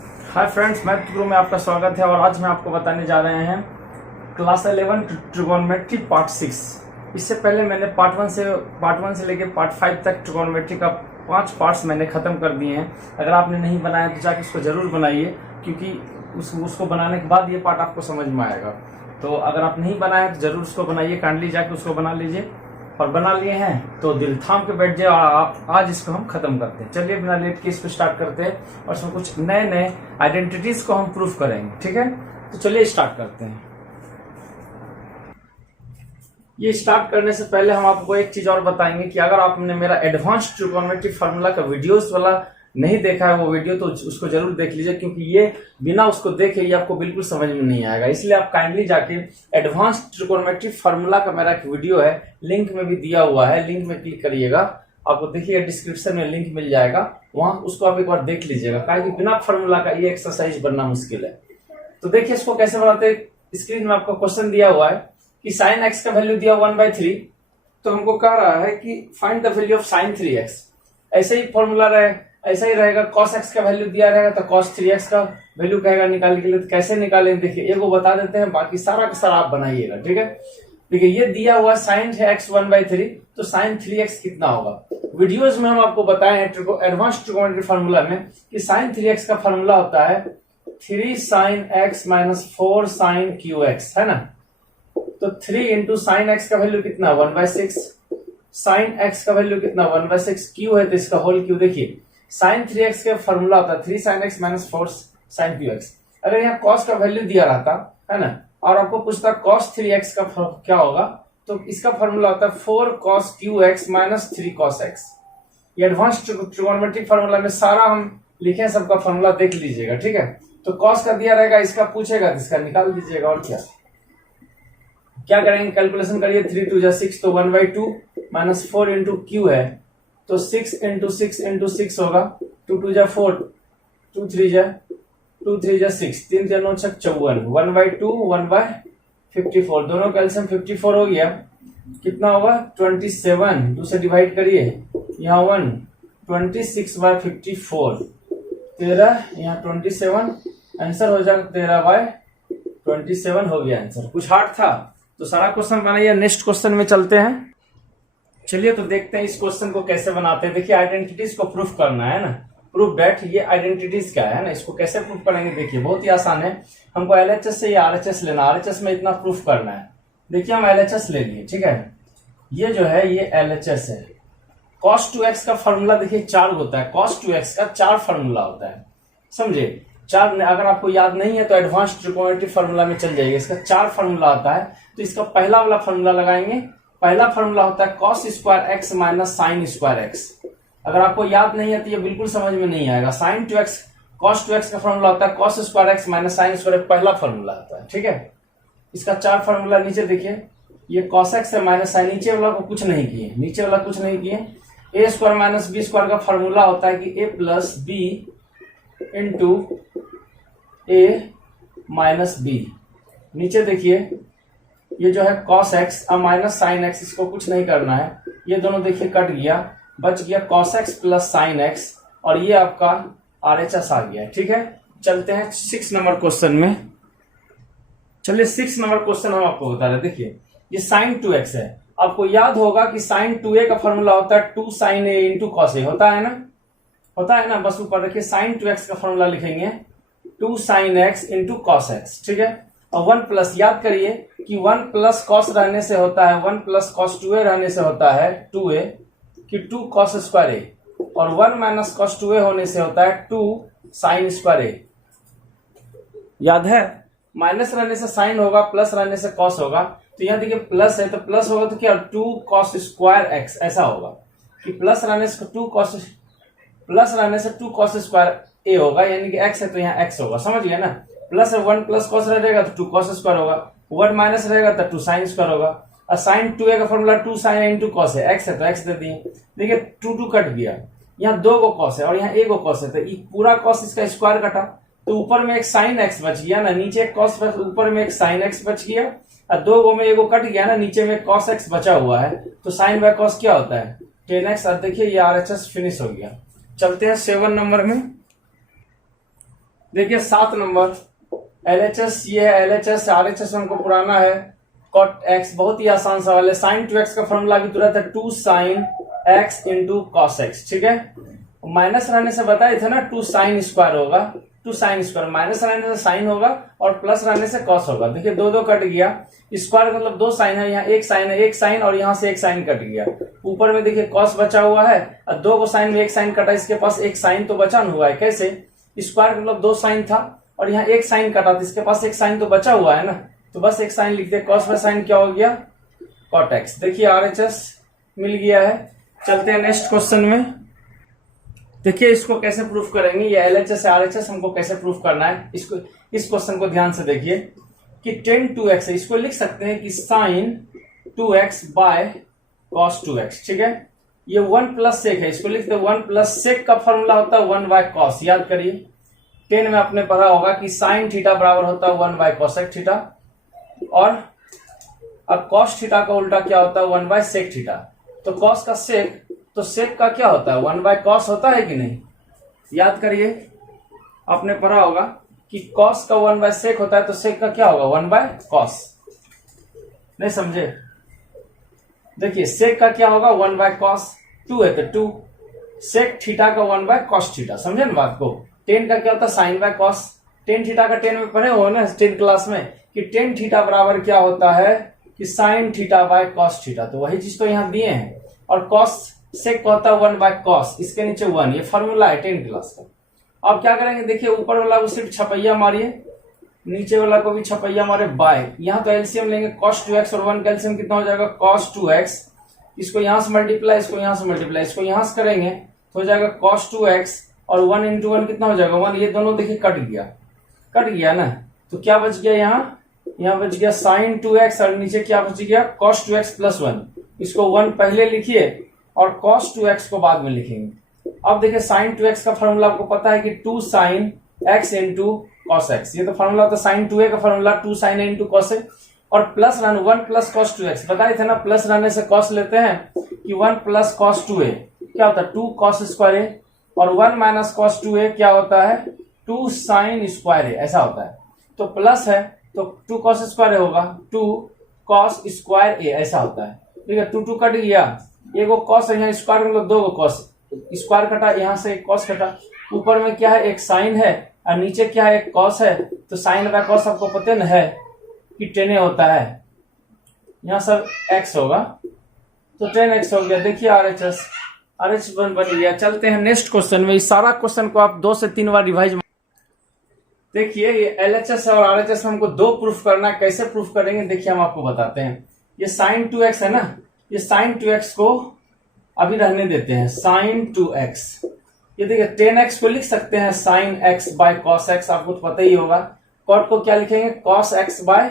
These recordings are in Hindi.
हाय फ्रेंड्स, मैथ गुरु में आपका स्वागत है। और आज मैं आपको बताने जा रहे हैं क्लास 11 ट्रिगोनोमेट्री पार्ट 6। इससे पहले मैंने पार्ट 1 से लेकर पार्ट 5 तक ट्रिगोनोमेट्री का 5 पार्ट्स मैंने खत्म कर दिए हैं। अगर आपने नहीं बनाया तो जाके उसको जरूर बनाइए, क्योंकि उसको बनाने के बाद ये पार्ट आपको समझ में आएगा। तो अगर आप नहीं बनाए तो जरूर उसको बनाइए, काइंडली जाके उसको बना लीजिए। और बना लिए हैं तो दिल थाम के बैठ जाए और आज इसको हम खत्म करते हैं। चलिए बिना लेट के इसको स्टार्ट करते हैं और इसमें कुछ नए नए आइडेंटिटीज को हम प्रूफ करेंगे। ठीक है, तो चलिए स्टार्ट करते हैं। ये स्टार्ट करने से पहले हम आपको एक चीज और बताएंगे कि अगर आपने मेरा एडवांस ट्रिगोनोमेट्री फार्मूला का वीडियोस वाला नहीं देखा है वो वीडियो, तो उसको जरूर देख लीजिए, क्योंकि ये बिना उसको देखे ये आपको बिल्कुल समझ में नहीं आएगा। इसलिए आप काइंडली जाके एडवांस ट्रिगोनोमेट्री फार्मूला का मेरा एक वीडियो है, लिंक में भी दिया हुआ है, लिंक में क्लिक करिएगा, आपको देखिएगा डिस्क्रिप्शन में लिंक मिल जाएगा, वहां उसको आप एक बार देख लीजिएगा। क्योंकि बिना फार्मूला का ये एक्सरसाइज बनना मुश्किल है। तो देखिए इसको कैसे बनाते। स्क्रीन में आपको क्वेश्चन दिया हुआ है कि साइन एक्स का वैल्यू दिया 1/3, तो हमको कह रहा है कि find the value of sine 3x। ऐसे ही फॉर्मूला रहे, ऐसा ही रहेगा। cos x का वैल्यू दिया रहेगा तो cos 3x का वैल्यू कहेगा निकालने के लिए। तो कैसे निकालें देखिए, एक वो बता देते हैं, बाकी सारा का सारा आप बनाइएगा। ठीक है, देखिए ये दिया हुआ साइन है x 1/3, तो साइन 3x कितना होगा। वीडियोस में हम आपको बताए हैं एडवांस ट्रिगोनोमेट्री फार्मूला में कि साइन 3x का फार्मूला होता है 3 sin x - 4 sin qx, है ना। तो 3 इंटू साइन एक्स का वैल्यू कितना 1/6, साइन एक्स का वैल्यू कितना 1/6, क्यू है तो इसका होल क्यू। देखिए साइन 3x का फॉर्मूला होता है 3 sin x - 4 sin qx। अगर यहाँ cos का वैल्यू दिया रहता है ना, और आपको पूछता cos 3x का क्या होगा, तो इसका फॉर्मूला होता है 4 cos qx - 3 cos x। ये एडवांस ट्रिगोनोमेट्रिक फॉर्मूला में सारा हम लिखे हैं, सबका फॉर्मूला देख लीजिएगा। ठीक है, तो cos का दिया रहेगा, इसका पूछेगा तो इसका निकाल दीजिएगा। और क्या करेंगे, कैलकुलेशन करिए। 3 2 जा 6, तो 1/2 - 4 इंटू क्यू है, तो 6 इंटू 6 इंटू 6 होगा। 2 2 जा 4, 2 3 जा 6, 3 3 9 6 54, 1/2 1/54, दोनों का एलसीएम 54 हो गया। कितना होगा 27, 2 से डिवाइड करिए, यहाँ 1 26/54, 13, यहाँ 27, आंसर हो जाएगा 13/27 हो गया आंसर। कुछ हार्ड था तो सारा क्वेश्चन बनाइए। नेक्स्ट क्वेश्चन में चलते हैं। चलिए तो देखते हैं इस क्वेश्चन को कैसे बनाते हैं। देखिए आइडेंटिटीज को प्रूफ करना है ना, प्रूफ दैट ये आइडेंटिटीज क्या है ना, इसको कैसे प्रूफ करेंगे। देखिए बहुत ही आसान है, हमको एलएचएस से ये आरएचएस लेना, आरएचएस में इतना प्रूफ करना है। देखिए हम एलएचएस ले लिए, ठीक है, ये जो है ये एलएचएस है। cos 2x का फॉर्मूला देखिए 4 होता है, cos 2x का 4 फॉर्मूला होता है, समझे। 4 अगर आपको याद नहीं है तो एडवांस ट्रिगोनोमेट्री फॉर्मूला में चल जाइए, इसका 4 फॉर्मूला होता है। तो इसका पहला वाला फॉर्मूला लगाएंगे। पहला फॉर्मूला होता है cos square x - sin square x। अगर आपको याद नहीं है तो ये बिल्कुल समझ में नहीं आएगा। sin 2x cos 2x का फॉर्मूला होता है cos square x - sin square, पहला फॉर्मूला होता है। ठीक है, इसका 4 फॉर्मूला नीचे देखिए, ये cos x है माइनस sin, नीचे वाला को कुछ नहीं किए, नीचे वाला कुछ नहीं किए। a स्क्वायर - b स्क्वायर का फॉर्मूला होता है कि a plus b into a - b। नीचे देखिए ये जो है cos x और माइनस sin x, इसको कुछ नहीं करना है, ये दोनों देखिए कट गया, बच गया cos x plus sin x, और ये आपका RHS आ गया। ठीक है, चलते हैं 6 नंबर क्वेश्चन में। चलिए 6 नंबर क्वेश्चन हम आपको बता रहे। देखिए ये sin 2x है, आपको याद होगा कि sin 2a का फॉर्मूला होता है 2 sin a into cos a, होता है ना। बस ऊपर देखिए sin 2x का फॉर्मूला लिखेंगे 2 sin x into cos x। ठीक है, और 1 प्लस, याद करिए कि 1 प्लस कॉस रहने से होता है 1 प्लस कॉस 2a रहने से होता है 2a, कि 2 cos स्क्वायर a, और 1 माइनस कॉस 2a होने से होता है 2 sin स्क्वायर a। याद है, माइनस रहने से साइन होगा, प्लस रहने से कॉस होगा। तो यहाँ देखिए प्लस है तो प्लस होगा तो क्या 2 cos स्क्वायर x, ऐसा होगा कि प्लस रहने से 2 cos स्क्वायर a होगा, यानी कि x है तो यहाँ x होगा, समझ गए ना। प्लस 1 प्लस कॉस रहेगा तो 2 cos स्क्वायर होगा, 1 माइनस रहेगा तो 2 sin स्क्वायर होगा। और sin 2a का फॉर्मूला 2 sin इंटू cos है, x है तो x दे दिए। देखिए 2 कट गया, यहाँ 2 को cos है और यहाँ 1 को cos है, तो पूरा cos इसका स्क्वायर कटा, तो ऊपर में एक sin x बच गया ना, नीचे एक cos, ऊपर में एक sin x बच गया, और 2 गो में 1 कट गया ना, नीचे में cos x बचा हुआ है, तो sin बाय cos क्या होता है 10x। और देखिए ये RHS फिनिश हो गया। चलते हैं 7 नंबर में। देखिए 7 नंबर LHS, ये है LHS, RHS हमको पुराना है। cot x बहुत ही आसान सवाल है। sin 2x का फॉर्मूला भी तुरंत है 2 sin x into cos x, ठीक है। माइनस रहने से बताए थे ना 2 sin स्क्वायर होगा, 2 sin स्क्वायर, माइनस रहने से साइन होगा और प्लस रहने से कॉस होगा। देखिए 2 कट गया, स्क्वायर मतलब 2 साइन है, यहाँ 1 साइन है, 1 साइन और यहाँ से 1 साइन कट गया। ऊपर में देखिए कॉस बचा हुआ है और 2 को साइन में 1 साइन कटा, इसके पास 1 साइन तो बचा हुआ है। कैसे? स्क्वायर मतलब 2 साइन था और यहाँ 1 साइन कटा, तो इसके पास 1 साइन तो बचा हुआ है ना, तो बस 1 साइन लिख दे। कॉस बाय साइन क्या हो गया? Cot x. देखिए RHS मिल गया है। चलते हैं नेक्स्ट क्वेश्चन में। देखिए इसको कैसे प्रूफ करेंगे, ये LHS है, RHS हमको कैसे प्रूफ करना है, इसको इस क्वेश्चन को ध्यान से देखिए कि tan 2x है, इसको लिख सकते हैं कि sin 2x bye cos 2x, ठीक है। ये 1 प्लस सेक है, इसको लिखते हैं 1 प्लस सेक का फॉर्मूला होता है 1 बाय कॉस। याद करिए 10 में आपने पढ़ा होगा कि साइन थीटा बराबर होता है 1 बाय कोसेक थीटा, और अब कॉस थीटा का उल्टा क्या होता है 1 बाय सेक थीटा। तो कॉस का सेक, तो सेक का क्या होता है 1 बाय कॉस होता है कि नहीं? याद करिए आपने पढ़ा होगा कि कॉस का 1 बाय सेक होता है, तो सेक का क्या होगा 1 बाय कॉस। नहीं समझे? देखिए सेक का क्या होगा 1 बाय कॉस, 2 है तो 2, सेक थीटा का 1 बाय कॉस थीटा। समझे ना बात को? टेन का क्या होता है sine by cos, tan theta का 10 में पढ़े हो ना 10 क्लास में कि टेन थीटा बराबर क्या होता है कि sine theta by cos theta. तो वही चीज तो यहाँ दिए हैं। और कॉस सेक का होता है 1 बाय कॉस, इसके नीचे 1, ये फॉर्मूला है 10 क्लास का। अब क्या करेंगे, देखिए ऊपर वाला को सिर्फ छपैया मारिए, नीचे वाला को भी छपैया मारे बाय। यहाँ तो एलसीएम लेंगे cos 2x और 1 का एलसीएम कितना हो जाएगा cos 2x। इसको यहां से मल्टीप्लाई, इसको यहां से मल्टीप्लाई, इसको यहां से करेंगे तो हो जाएगा cos 2x और 1 इंटू 1 कितना हो जाएगा 1। ये दोनों देखिए कट गया ना, तो क्या बच गया यहाँ बच गया sin 2x और नीचे क्या बच गया cos 2x प्लस 1। इसको 1 पहले लिखिए और cos 2x को बाद में लिखेंगे। अब देखिए sin 2x का फॉर्मूला आपको पता है कि 2 sin x into cos x। ये तो फॉर्मूला होता है sin 2a का formula 2 sin a into cos a, और प्लस रहने 1 प्लस cos 2x बताए थे ना, प्लस रहने से cos लेते हैं कि 1 प्लस cos 2a क्या होता है 2 cos स्क्वायर a, और 1 माइनस cos 2a क्या होता है 2 sin स्क्वायर a, ऐसा होता है। तो प्लस है तो 2 cos स्क्वायर a होगा 2 cos स्क्वायर a, ऐसा होता है। ठीक है, 2 कट गया, एगो cos है यहाँ स्क्वायर मतलब 2 cos, स्क्वायर कटा, यहाँ से एक cos कटा, ऊपर में क्या है एक साइन है और नीचे क्या है एक cos है। तो साइन बाय cos आपको पता न है कि 10 होता है, यहाँ सब x होगा तो 10x हो गया। देखिए RHS बन गया। चलते हैं नेक्स्ट क्वेश्चन में। इस सारा क्वेश्चन को आप 2 से 3 बार रिवाइज। देखिए ये LHS और RHS हमको 2 प्रूफ करना है। कैसे प्रूफ करेंगे देखिए हम आपको बताते हैं। ये sin 2x है ना, ये sin 2x को अभी रहने देते हैं sin 2x। ये देखिए 10x को लिख सकते हैं sin x by cos x, आपको तो पता ही होगा। cot को क्या लिखेंगे cos x by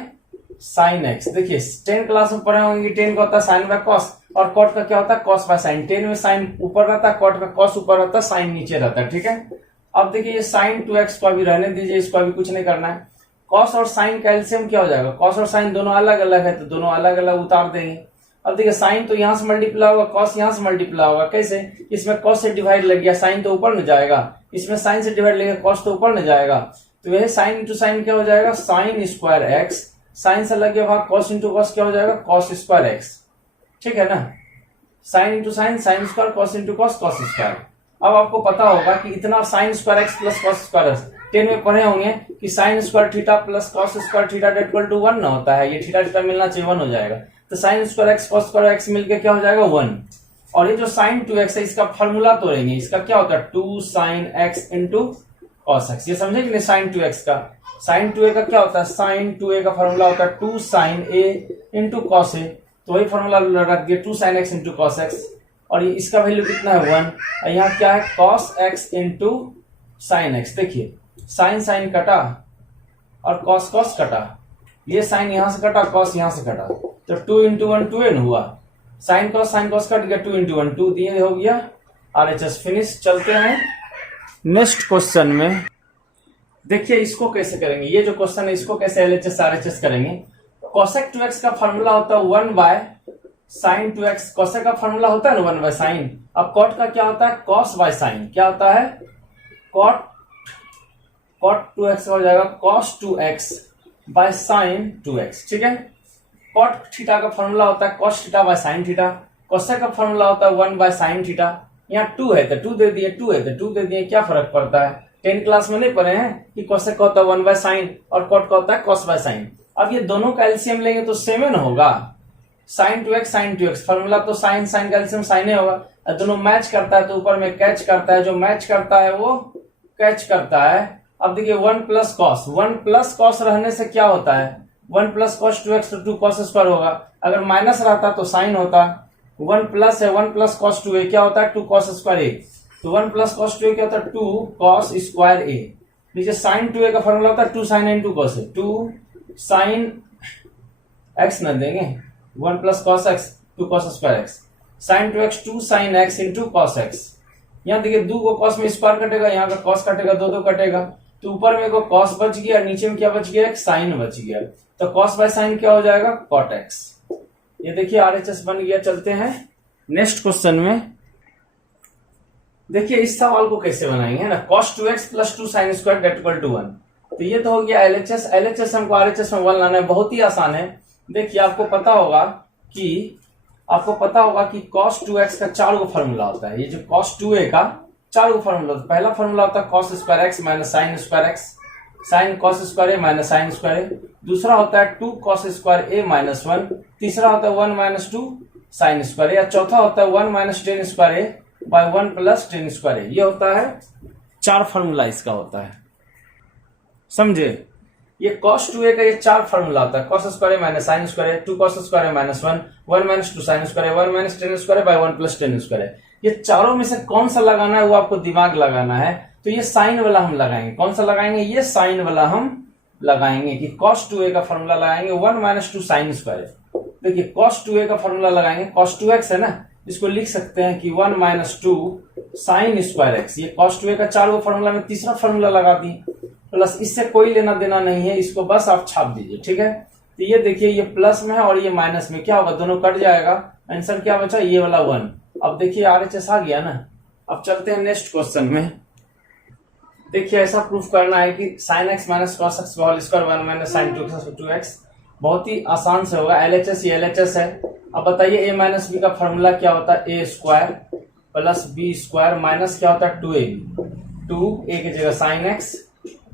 sin x। देखिए 10 क्लास में पढ़े होंगे 10 का होता है sin बाय cos और cot का क्या होता है cos बाय sin। 10 में sin ऊपर रहता है, cot का cos ऊपर रहता है, sin नीचे रहता है। ठीक है, अब देखिए ये sin 2x को अभी रहने दीजिए, इसको अभी कुछ नहीं करना है। cos और sin का एलसीएम क्या हो जाएगा, cos और sin दोनों अलग अलग है तो दोनों अलग अलग उतार देंगे। अब देखिए sin तो यहां से मल्टीप्लाई होगा, cos यहां से मल्टीप्लाई होगा। कैसे, इसमें cos से डिवाइड लग गया, sin तो ऊपर न जाएगा, इसमें sin से डिवाइड लगेगा, cos तो ऊपर न जाएगा। तो यह sin इंटू साइन क्या हो जाएगा sin स्क्वायर x, sin से लग गया cos इंटू cos क्या हो जाएगा cos स्क्वायर x। ठीक है ना, sin into sine sin square, cos into cos cos square. अब आपको पता होगा कि इतना sin square x plus cos square x 10 में पढ़े होंगे कि sin square theta plus cos square theta equal to 1 ना होता है। ये थीटा थीटा मिलना चाहिए 1 हो जाएगा, तो sin square x cos square x मिलकर क्या हो जाएगा 1। और ये जो sin 2x है इसका फॉर्मूला तोड़ेंगे, इसका क्या होता है 2 sin x into cos x। ये समझे कि नहीं, sin 2x का sin 2a का क्या होता है sin 2a का फॉर्मूला होता है 2 sin a into cos a। तो वही फॉर्मूला रख दिया 2 sin x into cos x, और ये इसका वैल्यू कितना है 1, और यहाँ क्या है cos x into sin x। देखिए sin sin कटा और cos cos कटा, ये sin यहाँ से कटा cos यहाँ से कटा, तो 2 इंटू 1 2 हुआ, sin cos कट गया 2 इंटू 1 2 दिए हो गया। RHS finish. चलते हैं नेक्स्ट क्वेश्चन में। देखिए इसको कैसे करेंगे, ये जो क्वेश्चन है इसको कैसे LHS RHS करेंगे। cosec 2x का फॉर्मूला होता है 1 बाय sin 2x, cosec का फॉर्मूला होता है ना 1 बाय sin। अब cot का क्या होता है cos बाय sin, क्या होता है cot cot 2x हो जाएगा cos 2x bye sin 2x। ठीक है, cot थीटा का फॉर्मूला होता है cos theta by sin theta, cosec का फॉर्मूला होता है 1 बाय sin थीटा। यहाँ 2 है तो 2 दे दिए, 2 है तो 2 दे दिए, क्या फर्क पड़ता है। 10 क्लास में नहीं पढ़े हैं कि cosec का होता है 1 बाय sin और cot का होता है cos बाय sin। अब ये दोनों का एलसीएम लेंगे तो सेम ही ना होगा, sin 2x फॉर्मूला तो sin का एलसीएम sin ही होगा। दोनों मैच करता है तो ऊपर में कैच करता है, जो मैच करता है वो कैच करता है। अब देखिए 1 प्लस कॉस रहने से क्या होता है, 1 प्लस कॉस 2x तो 2 कॉस स्क्वायर होगा, अगर माइनस रहता तो साइन होता। 1 प्लस है 1 प्लस कॉस 2a क्या होता है 2 कॉस स्क्वायर a, तो 1 प्लस कॉस 2a क्या होता है 2 कॉस स्क्वायर a। नीचे साइन 2a का फॉर्मूला होता है 2 sine into cos, 2 sine x न देंगे, 1 plus cos x 2 cos square x, sine 2x 2 sine x into cos x। यहाँ देखिए 2 को कॉस में स्क्वायर कटेगा, यहाँ का कॉस कटेगा, 2 कटेगा, तो ऊपर में को कॉस बच गया, नीचे में क्या बच गया, एक साइन बच गया, तो कॉस बाय साइन क्या हो जाएगा कॉट एक्स। ये देखिए आरएचएस बन गया। चलते हैं नेक्स्ट क्वेश्चन में। देखिए इस सवाल को कैसे बनाएंगे ना, cos 2x plus 2 sine square that equal to 1, तो ये तो हो गया एलएचएस। एलएचएस हमको आरएचएस में 1 लाना है, बहुत ही आसान है। देखिए आपको पता होगा कि cos 2x का 4 गो फॉर्मूला होता है। ये जो cos 2a का 4 गो फॉर्मूला होता है, पहला फॉर्मूला होता है cos square x minus sine square x, sine cos square a minus sine square a। दूसरा होता है 2 cos स्क्वायर a माइनस 1, तीसरा होता है 1 माइनस 2 साइन स्क्वायर a, या चौथा होता है 1 minus ten square a by 1 plus ten square a। ये होता है 4 फॉर्मूला इसका होता है, समझे। ये cos 2a का ये 4 फॉर्मूला होता है, cos square a minus sine square a, 2 cos square a minus 1, 1 minus 2 sine square a, 1 minus ten square by 1 plus ten square. ये चारों में से कौन सा लगाना है वो आपको दिमाग लगाना है, तो ये साइन वाला हम लगाएंगे। कौन सा लगाएंगे, ये साइन वाला हम लगाएंगे कि cos 2a का फॉर्मूला लगाएंगे 1 माइनस 2 साइन स्क्वायर। देखिए cos 2a का फॉर्मूला लगाएंगे, cos 2x है ना, इसको लिख सकते हैं कि 1 माइनस 2 साइन स्क्वायर x। ये cos 2a का 4 गो फॉर्मूला में तीसरा फॉर्मूला लगा दी, प्लस इससे कोई लेना देना नहीं है, इसको बस आप छाप दीजिए। ठीक है, तो ये देखिए ये प्लस में है और ये माइनस में, क्या होगा दोनों कट जाएगा, आंसर क्या बचा ये वाला 1। अब देखिए आरएचएस आ गया ना। अब चलते हैं नेक्स्ट क्वेश्चन में। देखिए ऐसा प्रूफ करना है कि sin x minus cos x whole square 1 minus sin 2x, बहुत ही आसान से होगा। एलएचएस ये एलएचएस है। अब बताइए a माइनस बी का फॉर्मूला क्या होता है, a square plus B square minus क्या होता है 2ab, 2a की जगह sin x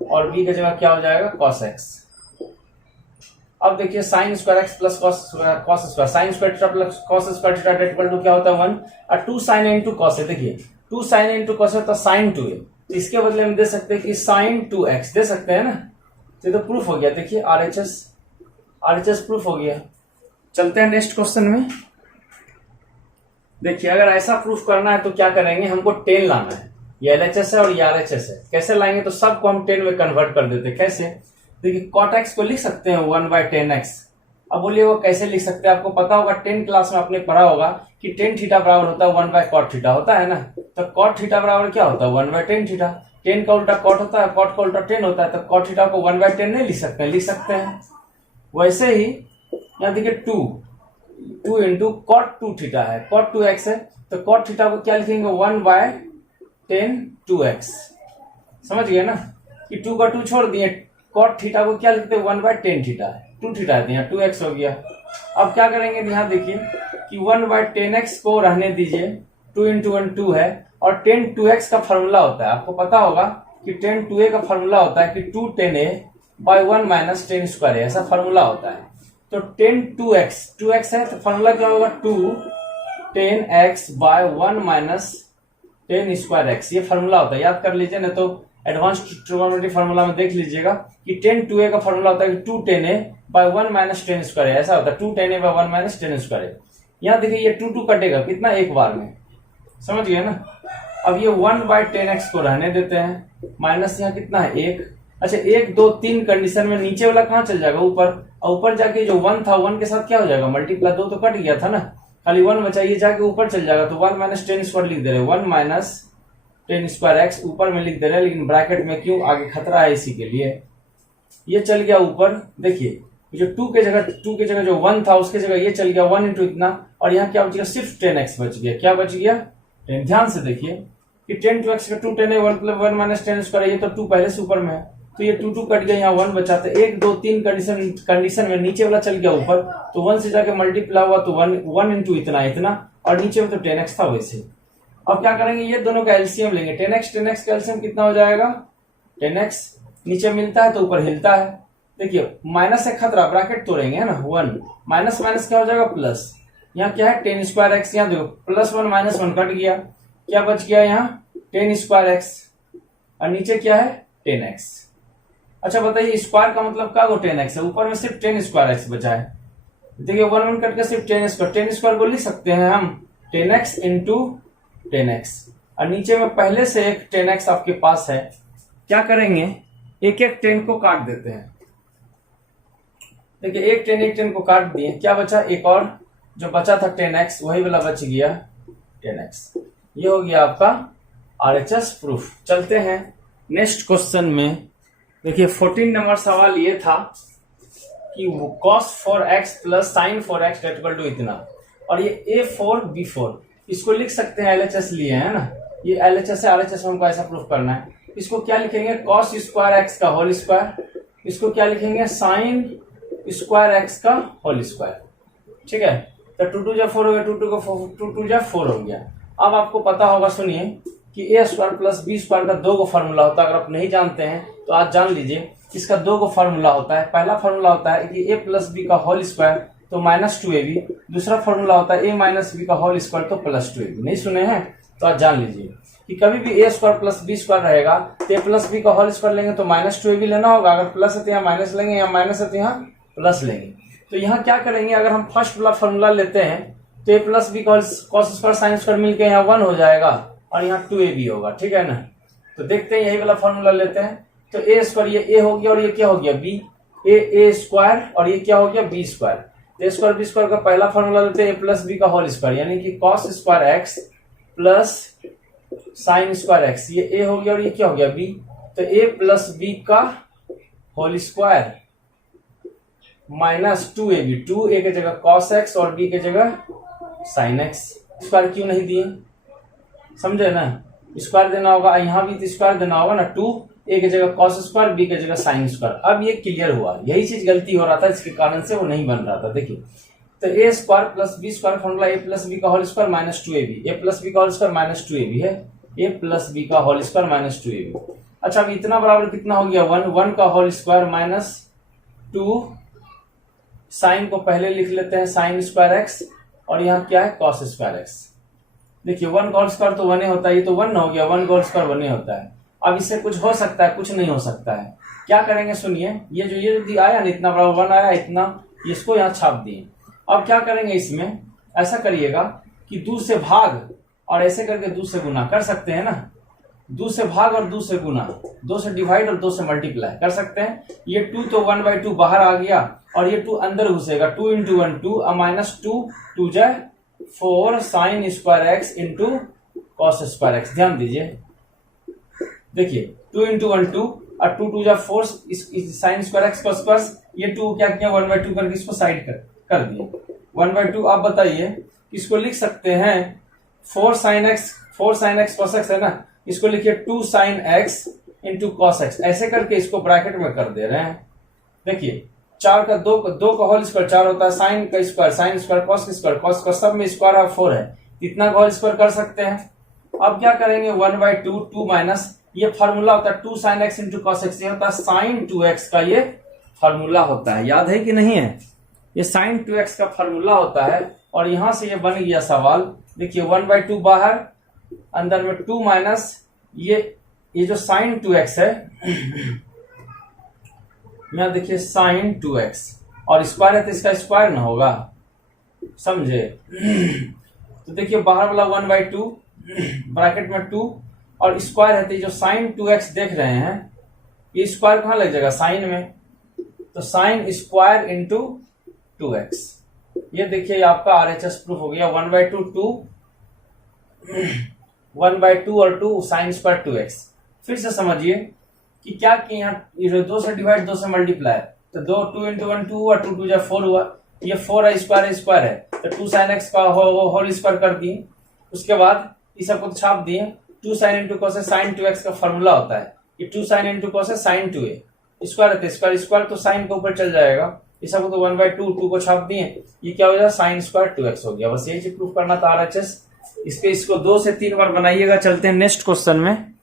और b की जगह क्या हो जाएगा cos x। अब देखिए sine square x plus cos square, sine square theta plus cos square theta that equal to क्या होता है 1, और 2 साइन इंटू कॉस है। देखिए 2 साइन इंटू कॉस होता है साइन 2a, तो इसके बदले में दे सकते हैं कि साइन 2x दे सकते हैं ना, तो प्रूफ हो गया। देखिए आरएचएस प्रूफ हो गया। चलते हैं नेक्स्ट क्वेश्चन में। देखिए अगर ऐसा प्रूफ करना है तो क्या करेंगे, हमको 10 लाना है, ये एलएचएस है और ये आरएचएस है। कैसे लाएंगे, तो सबको हम 10 में कन्वर्ट कर देते। कैसे, देखिए cot x को लिख सकते हैं 1 बाय 10x। अब बोलिए वो कैसे लिख सकते हैं, आपको पता होगा 10 क्लास में आपने पढ़ा होगा कि टेन थीटा बराबर होता है 1 बाय cot थीटा, होता है ना। तो cot थीटा बराबर क्या होता है 1 बाय टेन थीटा, 10 का उल्टा cot होता है, cot का उल्टा 10 होता है, तो cot थीटा को 1 बाय 10 नहीं लिख सकते, लिख सकते हैं। वैसे ही यहाँ देखिए 2 इंटू cot 2 थीटा है, cot 2x है, तो cot थीटा को क्या लिखेंगे 1 बाय 10 2x। समझ गए ना कि 2 का 2 छोड़ दिए, cot थीटा को क्या लिखते हैं 1 बाय 10 थीटा है, 2 थीटा है, यहाँ 2x हो गया। अब क्या करेंगे, यहाँ देखिए कि 1 बाय 10x को रहने दीजिए, 2 इंटू 1 2 है, और 10 2x का फॉर्मूला होता है, आपको पता होगा कि 10 2a का फॉर्मूला होता है कि 2 10a बाय 1 माइनस 10 स्क्वायर, ऐसा फॉर्मूला होता है। तो 10 2x है, तो फॉर्मूला क्या होगा 2 10x by 1 minus 10 square x, ये फॉर्मूला होता है, याद कर लीजिए, ना तो एडवांस ट्रिगोनोमेट्री फॉर्मूला में देख लीजिएगा कि 10 2a का फॉर्मूला होता है कि 2 10a बाय 1 माइनस 10 स्क्वायर, ऐसा होता है 2 10a बाय 1 माइनस 10 स्क्वायर। यहाँ देखिए ये 2 2 कटेगा कितना, एक बार में, समझ गए ना। अब ये 1 बाय 10x को रहने देते हैं, माइनस यहाँ कितना है 1। अच्छा 1 2 3 कंडीशन में नीचे वाला कहाँ चल जाएगा ऊपर, और ऊपर जाके जो 1 था 1 के साथ क्या हो जाएगा मल्टीप्लाई, 2 तो कट गया था ना, खाली 1 बचा, ये जाके ऊपर चल जाएगा, तो 1 माइनस 10 स्क्वायर लिख दे रहे, 1 माइनस 10 स्क्वायर एक्स ऊपर में लिख दे रहे हैं, लेकिन ब्रैकेट में क्यों, आगे खतरा है इसी के लिए। ये चल गया ऊपर, देखिए जो 2 के जगह जो 1 था उसके जगह ये चल गया 1 इंटू इतना, और यहाँ क्या बच गया सिर्फ 10x बच गया, क्या बच गया 10। ध्यान से देखिए कि 10 to x का 2 10 है, 1 प्लस 1 माइनस 10 स्क्वायर, ये तो 2 पहले से ऊपर में है, तो ये 2 2 कट गया, यहाँ 1 बचा, तो 1 2 3 कंडीशन में नीचे वाला चल गया ऊपर, तो 1 से जाके मल्टीप्लाई हुआ, तो 1 इंटू इतना, और नीचे में तो 10x था वैसे। अब क्या करेंगे, ये दोनों का एलसीएम लेंगे, 10x का एलसीएम कितना हो जाएगा 10x, नीचे मिलता है तो ऊपर हिलता है। देखिए माइनस से खतरा, ब्रैकेट तोड़ेंगे है ना, 1 माइनस माइनस क्या हो जाएगा प्लस, यहाँ क्या है 10 स्क्वायर एक्स, यहाँ देखो प्लस 1 माइनस 1 कट गया, क्या बच गया यहाँ 10 स्क्वायर एक्स, और नीचे क्या है 10x। अच्छा बताइए स्क्वायर का मतलब क्या हो 10x है, ऊपर में सिर्फ 10 स्क्वायर एक्स बचा है। देखिए 1 1 कट के सिर्फ 10 स्क्वायर को लिख सकते हैं हम 10x इंटू 10x, और नीचे में पहले से एक 10x आपके पास है, क्या करेंगे एक एक 10 को काट देते हैं। देखिए एक 10 को काट दिए, क्या बचा, एक और जो बचा था 10x वही वाला बच गया 10x। ये हो गया आपका RHS प्रूफ। चलते हैं नेक्स्ट क्वेश्चन में। देखिए 14 नंबर सवाल ये था कि cos 4x plus sin 4x equal to इतना, और ये A4 B4 इसको लिख सकते हैं, LHS लिए है ना, ये LHS है, RHS में हमको ऐसा प्रूफ करना है। इसको क्या लिखेंगे cos स्क्वायर x का होल स्क्वायर, इसको क्या लिखेंगे sin स्क्वायर x का होल स्क्वायर, ठीक है। तो 2 2 जा 4 हो गया, 2 2 जा 4 हो गया। अब आपको पता होगा, सुनिए कि a square plus b square का 2 को फॉर्मूला होता है, अगर आप नहीं जानते हैं तो आज जान लीजिए। इसका 2 को फॉर्मूला होता है, पहला फॉर्मूला होता है कि a प्लस बी का होल स्क्वायर तो माइनस 2ab, दूसरा फॉर्मूला होता है a माइनस बी का होल स्क्वायर तो प्लस 2ab। नहीं सुने हैं तो आज जान लीजिए कि कभी भी a square plus B square रहेगा तो a प्लस बी का होल स्क्वायर लेंगे तो माइनस 2ab लेना होगा, अगर प्लस है तो यहाँ माइनस लेंगे, यहाँ माइनस है तो यहाँ प्लस लेंगे। तो यहाँ क्या करेंगे, अगर हम फर्स्ट वाला फॉर्मूला लेते हैं तो a plus B cos square sine square मिलकर यहाँ 1 हो जाएगा और यहाँ 2ab होगा, ठीक है ना। तो देखते हैं यही वाला फॉर्मूला लेते हैं, तो a स्क्वायर ये a हो गया और ये क्या हो गया b, a स्क्वायर और ये क्या हो गया b स्क्वायर। तो a स्क्वायर b स्क्वायर का पहला फॉर्मूला लेते हैं a प्लस बी का होल स्क्वायर, यानी कि cos square x plus sine square x, ये a हो गया और ये क्या हो गया b। तो a प्लस b का whole square minus 2ab, 2a की जगह cos x और b की जगह sin x। स्क्वायर क्यों नहीं दिए, समझे ना, स्क्वायर देना होगा, यहाँ भी तो स्क्वायर देना होगा ना, 2a की जगह cos स्क्वायर b की जगह sin स्क्वायर। अब ये क्लियर हुआ, यही चीज गलती हो रहा था, इसके कारण से वो नहीं बन रहा था। देखिए तो a square plus b square formula a plus b का whole square minus 2ab, a plus b का होल स्क्वायर माइनस 2ab है, a प्लस b का होल स्क्वायर माइनस 2ab। अच्छा अब इतना बराबर कितना हो गया 1, 1 का होल स्क्वायर माइनस 2, साइन को पहले लिख लेते हैं साइन स्क्वायर x, और यहाँ क्या है cos स्क्वायर x। देखिए 1 का होल स्क्वायर तो 1 होता है, ये तो 1 हो गया, 1 का होल स्क्वायर 1 होता है। अब इससे कुछ हो सकता है, कुछ नहीं हो सकता है। क्या करेंगे सुनिए, ये जो आया ना इतना बड़ा 1 आया इतना, इसको यहाँ छाप दिए। अब क्या करेंगे, इसमें ऐसा करिएगा कि 2 से भाग और ऐसे करके 2 से गुना कर सकते हैं ना, 2 से भाग और 2 से गुना, 2 से डिवाइड और 2 से मल्टीप्लाई कर सकते हैं। ये 2 तो 1/2 बाहर आ गया और ये 2 अंदर घुसेगा, 2 इंटू 1 2 माइनस 2 2 जा 4 sign square x into cos square x. ध्यान दीजिए, देखिए 2 इंटू 1 2 और 2 2 जा 4 sign square x cos square, ये 2 क्या किया 1/2 करके इसको साइड कर दिए 1/2। आप बताइए इसको लिख सकते हैं 4 साइन एक्स कॉस एक्स है ना, इसको लिखिए 2 sine x into cos x, ऐसे करके इसको ब्रैकेट में कर दे रहे हैं। देखिए 4 का 2 का होल स्क्वायर 4 होता है, साइन का square sine square cos square cos का सब में स्क्वायर है 4 है, इतना का होल स्क्वायर कर सकते हैं। अब क्या करेंगे 1/2 2 माइनस, ये फार्मूला होता है 2 sine x into cos x, ये होता है साइन 2x का, ये फार्मूला होता है, याद है कि नहीं है, ये साइन 2x का फार्मूला होता है। और यहां से ये बन गया सवाल। देखिए 1/2 बाहर, अंदर में 2 माइनस ये जो साइन 2x है यहाँ देखिए साइन 2x और स्क्वायर है तो इसका स्क्वायर ना होगा, समझे। तो देखिए बाहर वाला 1/2 ब्रैकेट में 2 और स्क्वायर है तो जो साइन 2x देख रहे हैं ये स्क्वायर कहाँ लग जाएगा साइन में, तो साइन स्क्वायर इंटू 2x। ये देखिए आपका RHS प्रूफ हो गया 1/2 और 2 साइन स्क्वायर 2x। फिर से समझिए कि क्या कि यहाँ 2 से डिवाइड 2 से मल्टीप्लाई, तो 2 इंटू 1 2 और 2 2 जा 4 हुआ, ये 4 है स्क्वायर है तो 2 साइन एक्स का होल स्क्वायर कर दिए। उसके बाद इस सबको छाप दिए, 2 sine into cos sine 2x का फॉर्मूला होता है। ये 2 sine into cos sine 2a square रहता है, स्क्वायर स्क्वायर तो साइन के ऊपर चल जाएगा, इस सबको तो 1/2 2 को छाप दिए, ये क्या हो जाएगा साइन स्क्वायर 2x हो गया। बस यही चीज प्रूफ करना था RHS। इसके इसको 2 से 3 बार बनाइएगा। चलते हैं नेक्स्ट क्वेश्चन में।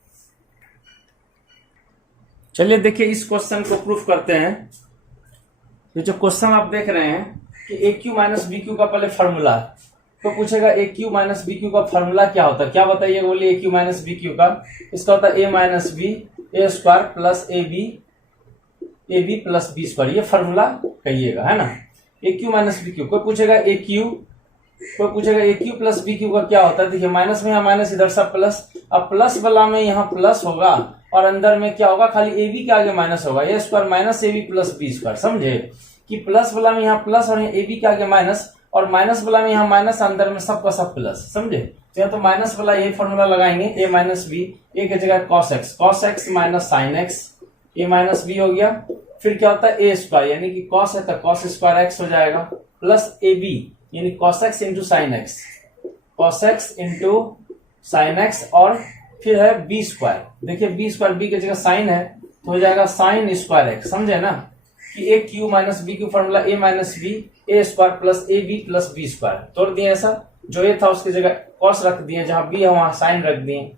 चलिए देखिए इस क्वेश्चन को प्रूफ करते हैं। ये जो क्वेश्चन आप देख रहे हैं कि AQ माइनस BQ का पहले फॉर्मूला है, तो पूछेगा AQ माइनस BQ का फॉर्मूला क्या होता है, क्या बताइएगा, बोलिए AQ माइनस BQ का। इसका होता है A minus B A square plus AB plus B square, ये फॉर्मूला कहिएगा, है ना। AQ minus BQ। कोई पूछेगा AQ प्लस BQ का क्या होता है। देखिए माइनस में यहाँ माइनस, इधर सब प्लस। अब प्लस वाला में यहाँ प्लस होगा और अंदर में क्या होगा, खाली AB के आगे माइनस होगा, A square minus AB plus B square. समझे कि प्लस वाला में यहाँ प्लस और यहाँ AB के आगे माइनस, और माइनस वाला में यहाँ माइनस, अंदर में सबका सब प्लस। समझे, तो यहाँ तो माइनस वाला यही फॉर्मूला लगाएंगे, A माइनस B, A की जगह cos x minus sine x, A minus B हो गया। फिर क्या होता है A स्क्वायर, यानी कि cos है तो cos स्क्वायर x हो जाएगा, प्लस AB यानी cos x into sine x, cos x into sine x, और फिर है B स्क्वायर। देखिए B स्क्वायर, B की जगह साइन है तो हो जाएगा साइन स्क्वायर x। समझे ना कि AQ minus BQ formula A minus B A square plus AB plus B square. तोड़ दिए ऐसा, जो A था उसकी जगह cos रख दिए, जहां B है वहां साइन रख दिए।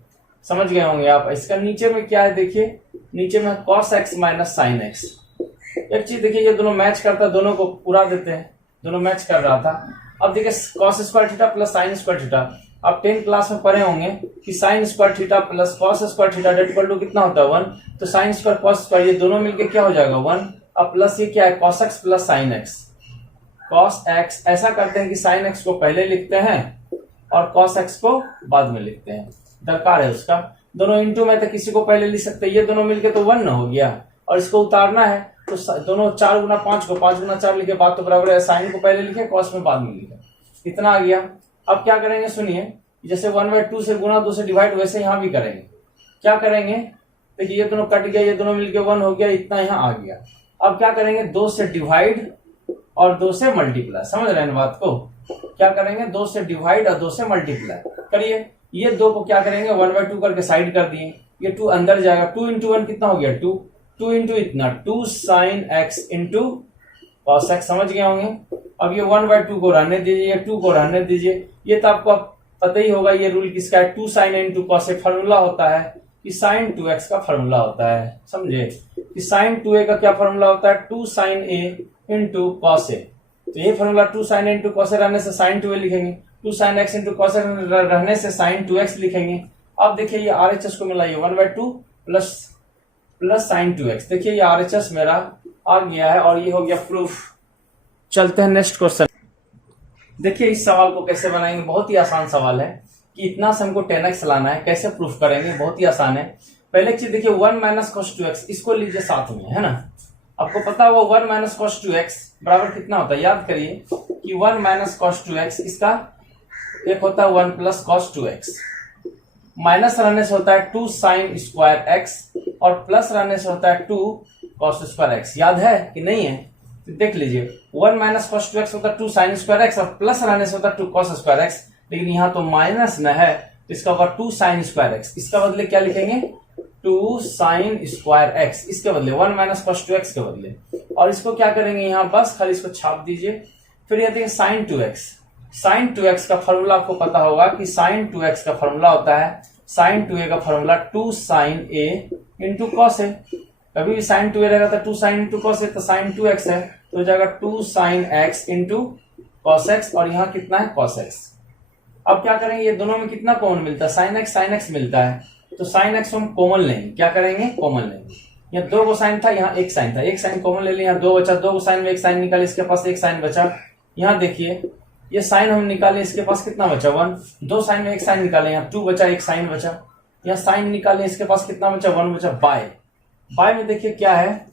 समझ गए होंगे आप। इसका नीचे में क्या है, देखिए नीचे में cos x minus sine x। एक चीज देखिए, ये दोनों मैच करता है, दोनों को पूरा देते हैं, दोनों मैच कर रहा था। अब देखिए cos square theta plus sine square theta, आप 10th क्लास में पढ़े होंगे कि sine square theta plus cos square theta that equal to कितना होता है 1, तो साइन स्क्वायर cos स्क्वायर ये दोनों मिलके क्या हो जाएगा 1। अब प्लस ये क्या है cos x plus sign x, cos x। ऐसा करते हैं कि साइन x को पहले लिखते हैं और cos x को बाद में लिखते हैं, दरकार है उसका। दोनों इंटू में तो किसी को पहले लिख सकते हैं, ये दोनों मिलके तो 1 हो गया, और इसको उतारना है तो दोनों 4 गुना 5 को 5 गुना 4 लिखे, बात तो बराबर है। साइन को पहले लिखे, cos में बाद में लिखे, इतना आ गया। अब क्या करेंगे सुनिए, जैसे 1/2 से गुना 2 से डिवाइड, वैसे यहां भी करेंगे। क्या करेंगे, देखिए ये दोनों कट गया, ये दोनों मिलके 1 हो गया, इतना यहाँ आ गया। अब क्या करेंगे, 2 से डिवाइड और 2 से मल्टीप्लाई। समझ रहे हैं बात को, क्या करेंगे 2 से डिवाइड और 2 से मल्टीप्लाई करिए। ये 2 को क्या करेंगे 1/2 करके साइड कर दिए, ये 2 अंदर जाएगा, 2 इंटू 1 कितना हो गया 2, 2 इंटू इतना 2 sine x into cos x। समझ गए होंगे। अब ये 1/2 को रहने दीजिए, ये 2 को रहने दीजिए। ये तो आपको पता ही होगा ये रूल किसका है, 2 sine into cos a formula होता है कि साइन 2x का फॉर्मूला होता है। समझे कि साइन 2a का क्या फॉर्मूला होता है, 2 साइन a इंटू कॉस ए। तो ये फॉर्मूला 2 साइन इंटू कॉस ए रहने से साइन 2a लिखेंगे, 2 साइन x इंटू कॉस ए रहने से साइन 2x लिखेंगे। अब देखिए ये RHS को मिला, ये 1/2 प्लस साइन 2x। देखिए ये RHS मेरा आ गया है और ये हो गया प्रूफ। चलते हैं नेक्स्ट क्वेश्चन। देखिए इस सवाल को कैसे बनाएंगे, बहुत ही आसान सवाल है कि इतना से हमको 10x लाना है, कैसे प्रूफ करेंगे, बहुत ही आसान है। पहले चीज देखिए 1 माइनस कॉस 2x, इसको लीजिए साथ में, है ना। आपको पता होगा 1 माइनस कॉस 2x बराबर कितना होता है, याद करिए कि 1 माइनस कॉस 2x इसका एक होता है 1 प्लस कॉस 2x, माइनस रहने से होता है 2 साइन स्क्वायर x और प्लस रहने से होता है 2 कॉस स्क्वायर x। याद है कि नहीं है, तो देख लीजिए 1 माइनस कॉस 2x होता है 2 साइन स्क्वायर x और प्लस रहने से होता है 2 कॉस स्क्वायर x, लेकिन यहाँ तो माइनस न है तो इसका होगा 2 साइन स्क्वायर x। इसका बदले क्या लिखेंगे 2 साइन स्क्वायर x, इसके बदले 1 माइनस कॉस 2x के बदले। और इसको क्या करेंगे यहाँ बस खाली इसको छाप दीजिए। फिर ये देखिए साइन 2x, साइन 2x का फॉर्मूला आपको पता होगा कि साइन 2x का फॉर्मूला होता है, साइन 2a का formula 2 sine a into cos A. कभी भी साइन 2a रहेगा तो 2 साइन इंटू कॉस ए, तो साइन 2x है तो हो जाएगा 2 sine x into cos x, और यहाँ कितना है कॉस x। अब क्या करेंगे, ये दोनों में कितना कॉमन मिलता है, साइन x मिलता है, तो साइन x हम कॉमन लेंगे। क्या करेंगे, कॉमन लेंगे। यहाँ 2 को साइन था, यहाँ 1 साइन था, 1 साइन कॉमन ले लिया, यहाँ 2 बचा, 2 को साइन में 1 साइन निकाले, इसके पास 1 साइन बचा। यहाँ देखिए ये साइन हम निकाले, इसके पास कितना बचा 1, 2 साइन में 1 साइन निकाले, यहाँ 2 बचा 1 साइन बचा। यहाँ साइन निकाले, इसके पास कितना बचा 1 बचा। बाय में देखिए क्या है,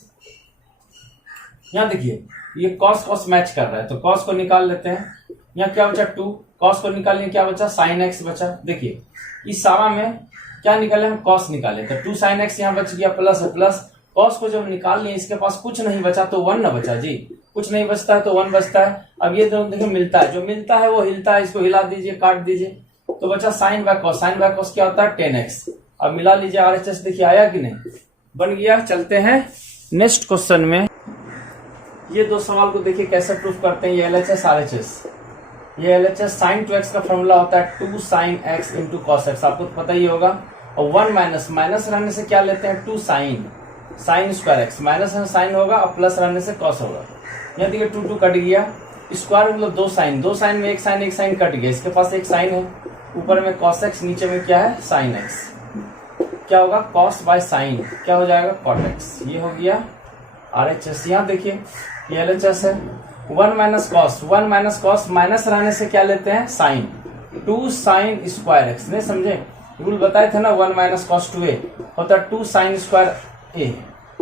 यहाँ देखिए ये कॉस कॉस मैच कर रहा है तो कॉस को निकाल लेते हैं। यहाँ क्या बचा 2, कॉस को निकालने क्या बचा साइन x बचा। देखिए इस सारा में क्या निकाले हम कॉस निकाले, तो 2 साइन x यहाँ बच गया, प्लस है प्लस। कॉस को जब निकाल लिया इसके पास कुछ नहीं बचा तो 1 ना बचा जी, कुछ नहीं बचता है तो 1 बचता है। अब ये दोनों देखिए मिलता है, जो मिलता है वो हिलता है, इसको हिला दीजिए, काट दीजिए, तो बचा sine by cos. Sine by cos क्या होता है 10x। अब मिला लीजिए RHS, देखिए आया कि नहीं, बन गया। चलते हैं नेक्स्ट क्वेश्चन में। ये दो सवाल को देखिए कैसे प्रूफ करते हैं। ये LHS RHS, ये LHS sin 2x का फॉर्मूला होता है 2 sin x into cos x, आपको तो पता ही होगा। और 1 माइनस, माइनस रहने से क्या लेते हैं 2 साइन स्क्वायर एक्स, माइनस में साइन होगा और प्लस रहने से कॉस होगा। यहाँ देखिए 2 कट गया, स्क्वायर मतलब 2 साइन में एक साइन कट गया, इसके पास एक साइन है, ऊपर में कॉस एक्स, नीचे में क्या है साइन एक्स, क्या होगा कॉस बाय साइन, क्या हो जाएगा कॉट एक्स। ये हो गया RHS। यहाँ देखिए ये LHS है 1 माइनस कॉस, माइनस रहने से क्या लेते हैं साइन, 2 साइन स्क्वायर एक्स। नहीं समझे, रूल बताए थे ना 1 माइनस कॉस 2a होता है 2 साइन स्क्वायर a।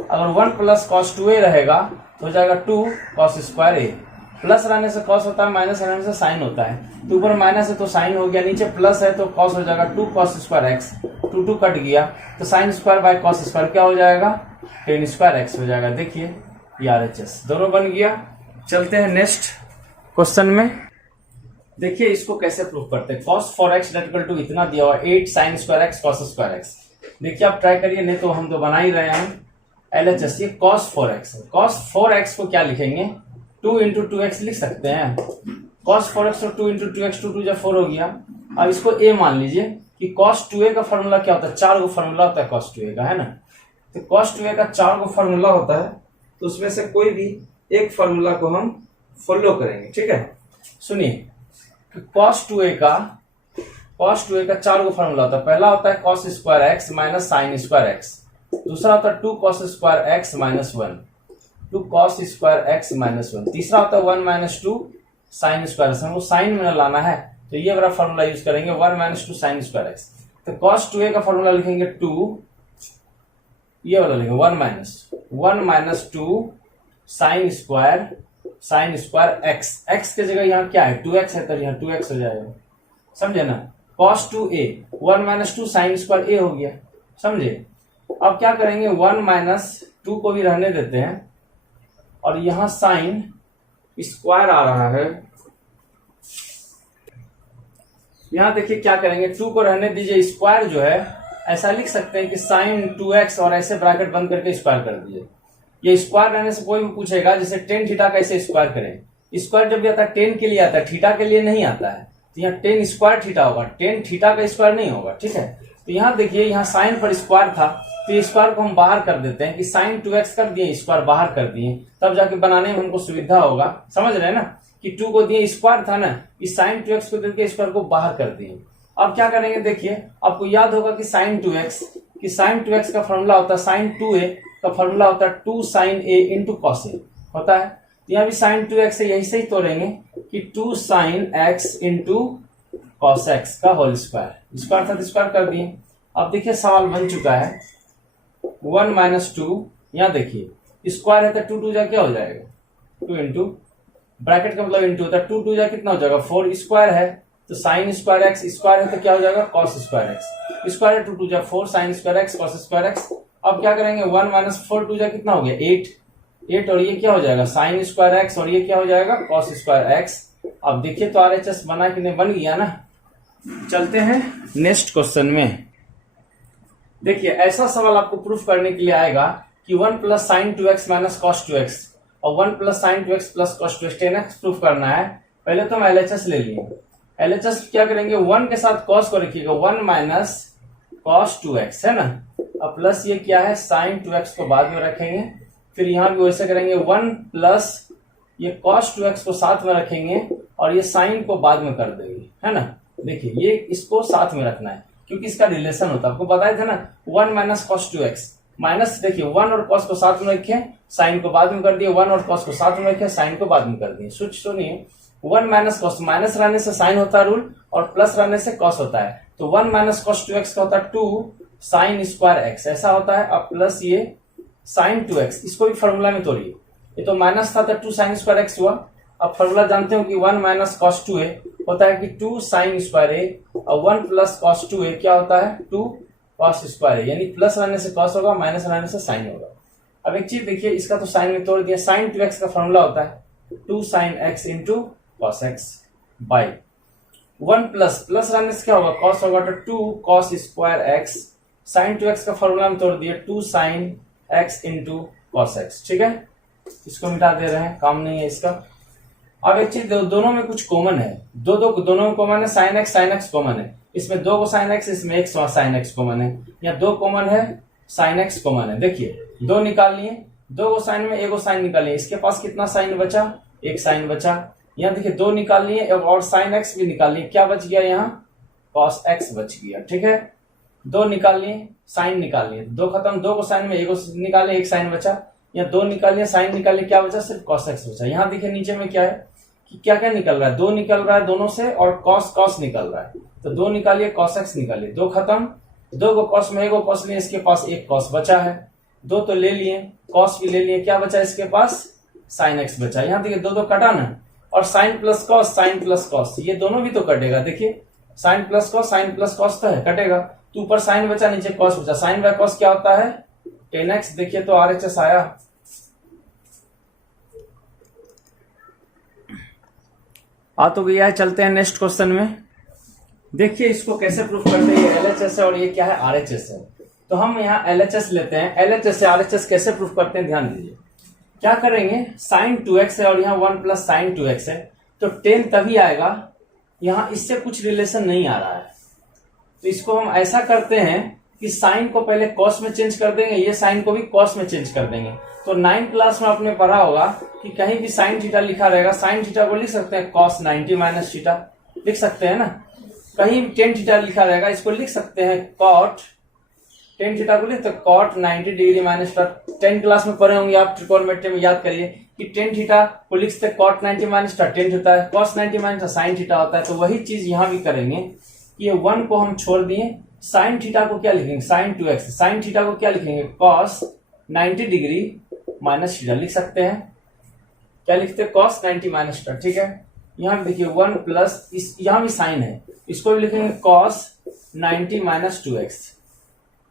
अगर 1 प्लस कॉस 2a रहेगा तो हो जाएगा 2 कॉस स्क्वायर a। प्लस रहने से कॉस होता है, माइनस रहने से साइन होता है। तो ऊपर माइनस है तो साइन हो गया, नीचे प्लस है तो कॉस हो जाएगा 2 कॉस स्क्वायर एक्स। 2 कट गया तो sine square by cos square क्या हो जाएगा 10 स्क्वायर एक्स हो जाएगा। देखिए ये RHS दोनों बन गया। चलते हैं नेक्स्ट क्वेश्चन में। देखिए इसको कैसे प्रूव करते हैं। cos 4x इक्वल टू इतना दिया हुआ 8 sign square x cos square x. देखिए आप ट्राई करिए, नहीं तो हम तो बना ही रहे हैं। LHS ये cos 4x है। cos 4x को क्या लिखेंगे 2 इंटू 2x लिख सकते हैं। cos 4x और 2 इंटू 2x, 2 या 4 हो गया। अब इसको a मान लीजिए कि cos 2a का फॉर्मूला क्या होता है, 4 को फॉर्मूला होता है cos 2a का, है ना। तो cos 2a का 4 को फॉर्मूला होता है, तो उसमें से कोई भी एक फॉर्मूला को हम फॉलो करेंगे, ठीक है। सुनिए cos 2a का 4 को फॉर्मूला होता है। पहला होता है cos square x minus sine square x, दूसरा होता है 2 cos square x minus 1, 2 cos square x minus 1, तीसरा होता है 1 माइनस 2 साइन स्क्वायर एक्स। हमको साइन में लाना है तो ये वाला फॉर्मूला यूज करेंगे 1 माइनस 2 साइन स्क्वायर एक्स। तो cos 2a का फॉर्मूला लिखेंगे 2, ये वाला लिखेंगे 1 minus 2 sine square x. X के जगह यहाँ क्या है 2x है, तो यहाँ 2x हो जाएगा, समझे ना। cos 2a 1 minus 2 sine square a हो गया, समझे। अब क्या करेंगे 1 माइनस 2 को भी रहने देते हैं और यहाँ साइन स्क्वायर आ रहा है। यहाँ देखिए क्या करेंगे 2 को रहने दीजिए, स्क्वायर जो है ऐसा लिख सकते हैं कि साइन 2x और ऐसे ब्रैकेट बंद करके स्क्वायर कर दीजिए। ये स्क्वायर रहने से कोई भी पूछेगा जैसे टेन थीटा कैसे स्क्वायर करें। स्क्वायर जब भी आता है 10 के लिए आता है, थीटा के लिए नहीं आता है। तो यहाँ 10 स्क्वायर थीटा होगा, 10 थीटा का स्क्वायर नहीं होगा, ठीक है। तो यहाँ देखिए यहाँ साइन पर स्क्वायर था, तो ये स्क्वायर को हम बाहर कर देते हैं कि साइन 2x कर दिए, स्क्वायर बाहर कर दिए, तब जाके बनाने में हमको सुविधा होगा। समझ रहे हैं ना कि 2 को दिए स्क्वायर था ना, इस साइन 2x को देके स्क्वायर को बाहर कर दिए। अब क्या करेंगे देखिए, आपको याद होगा कि साइन 2x का फॉर्मूला होता है, साइन 2a का फॉर्मूला होता है 2 sine a into cos a होता है। तो यहाँ भी साइन 2x से यही से ही तोड़ेंगे कि 2 sine x into cos x का होल स्क्वायर, स्क्वायर था तो स्क्वायर कर दिए। अब देखिए सवाल बन चुका है 1 माइनस 2, यहाँ देखिए स्क्वायर है तो 2 जा क्या हो जाएगा 2 इंटू ब्रैकेट का मतलब इंटू होता है, 2 जा कितना हो जाएगा 4, स्क्वायर है तो साइन स्क्वायर एक्स, स्क्वायर है तो क्या हो जाएगा कॉस स्क्वायर एक्स, स्क्वायर है 2 जा 4 sign square x cos square x. अब क्या करेंगे 1 माइनस 4 2 जा कितना हो गया 8 और ये क्या हो जाएगा साइन स्क्वायर एक्स और ये क्या हो जाएगा कॉस स्क्वायर एक्स। अब देखिए तो RHS बना कि नहीं, बन गया ना। चलते हैं नेक्स्ट क्वेश्चन में। देखिए ऐसा सवाल आपको प्रूफ करने के लिए आएगा कि 1 plus sign 2x minus cos 2x और 1 plus sign 2x plus cos 2x 10x proof करना है। पहले तो हम LHS ले लिए, LHS क्या करेंगे 1 के साथ cos को रखिएगा 1 माइनस कॉस 2x है ना, अब प्लस ये क्या है साइन 2x को बाद में रखेंगे, फिर यहाँ भी वैसे करेंगे 1 प्लस ये cos 2x को साथ में रखेंगे और ये साइन को बाद में कर देंगे, है ना। देखिए ये इसको साथ में रखना है क्योंकि इसका रिलेशन होता है, आपको बताया था ना 1 माइनस कॉस 2x माइनस, देखिए 1 और cos को साथ में रखे साइन को बाद में कर दिए, 1 और cos को साथ में रखे साइन को बाद में कर दिए। सुनिए 1 माइनस कॉस, माइनस रहने से साइन होता है रूल और प्लस रहने से कॉस होता है, तो 1 माइनस कॉस 2x का होता है 2 साइन स्क्वायर एक्स ऐसा होता है। अब प्लस ये साइन 2x, इसको भी फॉर्मूला में तोड़िए, ये तो माइनस था तो 2 साइन स्क्वायर एक्स हुआ। अब फॉर्मूला जानते हो कि 1 माइनस कॉस 2a होता है कि 2 साइन स्क्वायर a और 1 प्लस कॉस 2a क्या होता है 2 कॉस स्क्वायर a, यानी प्लस रहने से कॉस होगा माइनस रहने से साइन होगा। अब एक चीज देखिए, इसका तो साइन में तोड़ दिया, साइन 2x का फॉर्मूला होता है 2 sine x into cos x by 1 plus plus रहने से क्या होगा, कॉस होगा तो 2 cos square x, sign 2x का फॉर्मूला में तोड़ दिए 2 sine x into cos x. ठीक है, इसको मिटा दे रहे हैं, काम नहीं है इसका। अब एक चीज, दोनों में कुछ कॉमन है, दोनों में कॉमन है, साइन एक्स कॉमन है, इसमें 2 को साइन एक्स, इसमें 1 साइन एक्स कॉमन है, या 2 कॉमन है, साइन एक्स कॉमन है। देखिए 2 निकाल लिए, 2 को साइन में 1 को साइन निकालिए, इसके पास कितना साइन बचा, 1 साइन बचा। यहाँ देखिए 2 निकाल लिए और साइन एक्स भी निकाल लिए, क्या बच गया यहाँ, कॉस एक्स बच गया। ठीक है, 2 निकाल लिए, साइन निकाल लिए, 2 खत्म, 2 को साइन में 1 को निकाले, 1 साइन बचा, या 2 निकालिए, साइन निकालिए, क्या बचा, सिर्फ कॉस एक्स बचा। यहाँ देखिए नीचे में क्या है कि क्या क्या निकल रहा है, 2 निकल रहा है दोनों से और कॉस कॉस निकल रहा है, तो 2 निकालिए, कॉस एक्स निकालिए, 2 खत्म, 2 को कॉस में 1 को कॉस लिए, इसके पास 1 कॉस बचा है, 2 तो ले लिए, कॉस भी ले लिए, क्या बचा इसके पास, साइन एक्स बचा। यहाँ देखिए 2 कटा ना, और साइन प्लस कॉस, ये दोनों भी तो कटेगा। देखिए साइन प्लस कॉस तो है, कटेगा, तो ऊपर साइन बचा, नीचे कॉस बचा, साइन बाय कॉस क्या होता है, 10x। देखिए तो RHS आया। तो गया है, चलते हैं नेक्स्ट क्वेश्चन में। देखिए इसको कैसे प्रूफ करते हैं, ये LHS है और ये क्या है, RHS है। तो हम यहाँ LHS लेते हैं, LHS से RHS कैसे प्रूफ करते हैं, ध्यान दीजिए। क्या करेंगे, साइन 2x है और यहाँ 1 प्लस साइन 2x है, तो 10 तभी आएगा, यहाँ इससे कुछ रिलेशन नहीं आ रहा है, तो इसको हम ऐसा करते हैं कि साइन को पहले कॉस में चेंज कर देंगे, ये साइन को भी कॉस में चेंज कर देंगे। तो 9 क्लास में आपने पढ़ा होगा कि कहीं भी साइन थीटा लिखा रहेगा, साइन थीटा को लिख सकते हैं कॉस 90 माइनस थीटा, लिख सकते हैं ना। कहीं भी टेन थीटा लिखा रहेगा, इसको लिख सकते हैं कॉट, टेन थीटा को लिखते हैं कॉट 90 डिग्री माइनस 10 क्लास में पढ़े होंगे आप, ट्रिगोनोमेट्री में याद करिए कि टेन थीटा को लिखते हैं कॉट 90 माइनस 10 होता है, कॉस 90 माइनस साइन थीटा होता है। तो वही चीज यहाँ भी करेंगे, ये 1 को हम छोड़ दिए, साइन थीटा को क्या लिखेंगे, साइन 2x, साइन थीटा को क्या लिखेंगे, कॉस 90 डिग्री माइनस थीटा लिख सकते हैं, क्या लिखते हैं, कॉस 90 माइनस थीटा। ठीक है, यहाँ देखिए 1 प्लस, इस यहाँ भी साइन है, इसको भी लिखेंगे कॉस 90 माइनस 2x,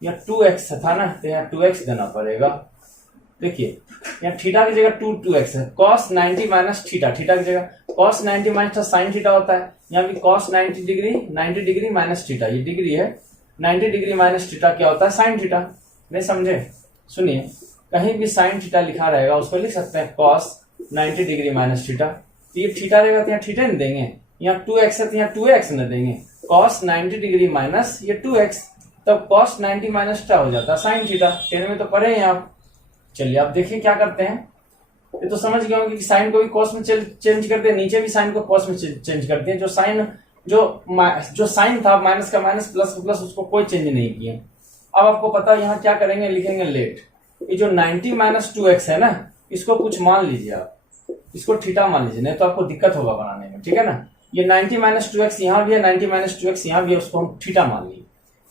या 2x था ना, तो यहाँ 2x देना पड़ेगा। देखिए यहाँ थीटा की जगह 2x है, कॉस 90 माइनस थीटा, थीटा की जगह कॉस 90 माइनस साइन थीटा होता है, यहाँ भी कॉस 90 डिग्री माइनस थीटा, ये डिग्री है, 90 डिग्री माइनस थीटा क्या होता है, साइन थीटा। नहीं समझे, सुनिए, कहीं भी साइन थीटा लिखा रहेगा उसको लिख सकते हैं कॉस 90 डिग्री माइनस थीटा, तो ये थीटा रहेगा तो यहाँ थीटा नहीं देंगे, यहाँ 2x है तो यहाँ 2x न देंगे, कॉस 90 डिग्री माइनस ये 2x, तब कॉस 90 माइनस थीटा हो जाता है साइन थीटा। 10 में तो पढ़े हैं आप। चलिए आप देखिए क्या करते हैं, ये तो समझ गए होंगे कि साइन को भी कॉस में चेंज करते हैं, नीचे भी साइन को कॉस में चेंज करते हैं। जो साइन जो साइन था माइनस का माइनस, प्लस का प्लस, उसको कोई चेंज नहीं किए। अब आपको पता है यहाँ क्या करेंगे, लिखेंगे लेट, ये जो 90 माइनस 2x है ना, इसको कुछ मान लीजिए आप, इसको थीटा मान लीजिए, नहीं तो आपको दिक्कत होगा बनाने में। ठीक है ना, ये 90 माइनस 2x यहाँ भी है, 90 माइनस 2x यहाँ भी है, उसको हम थीटा मान लिए।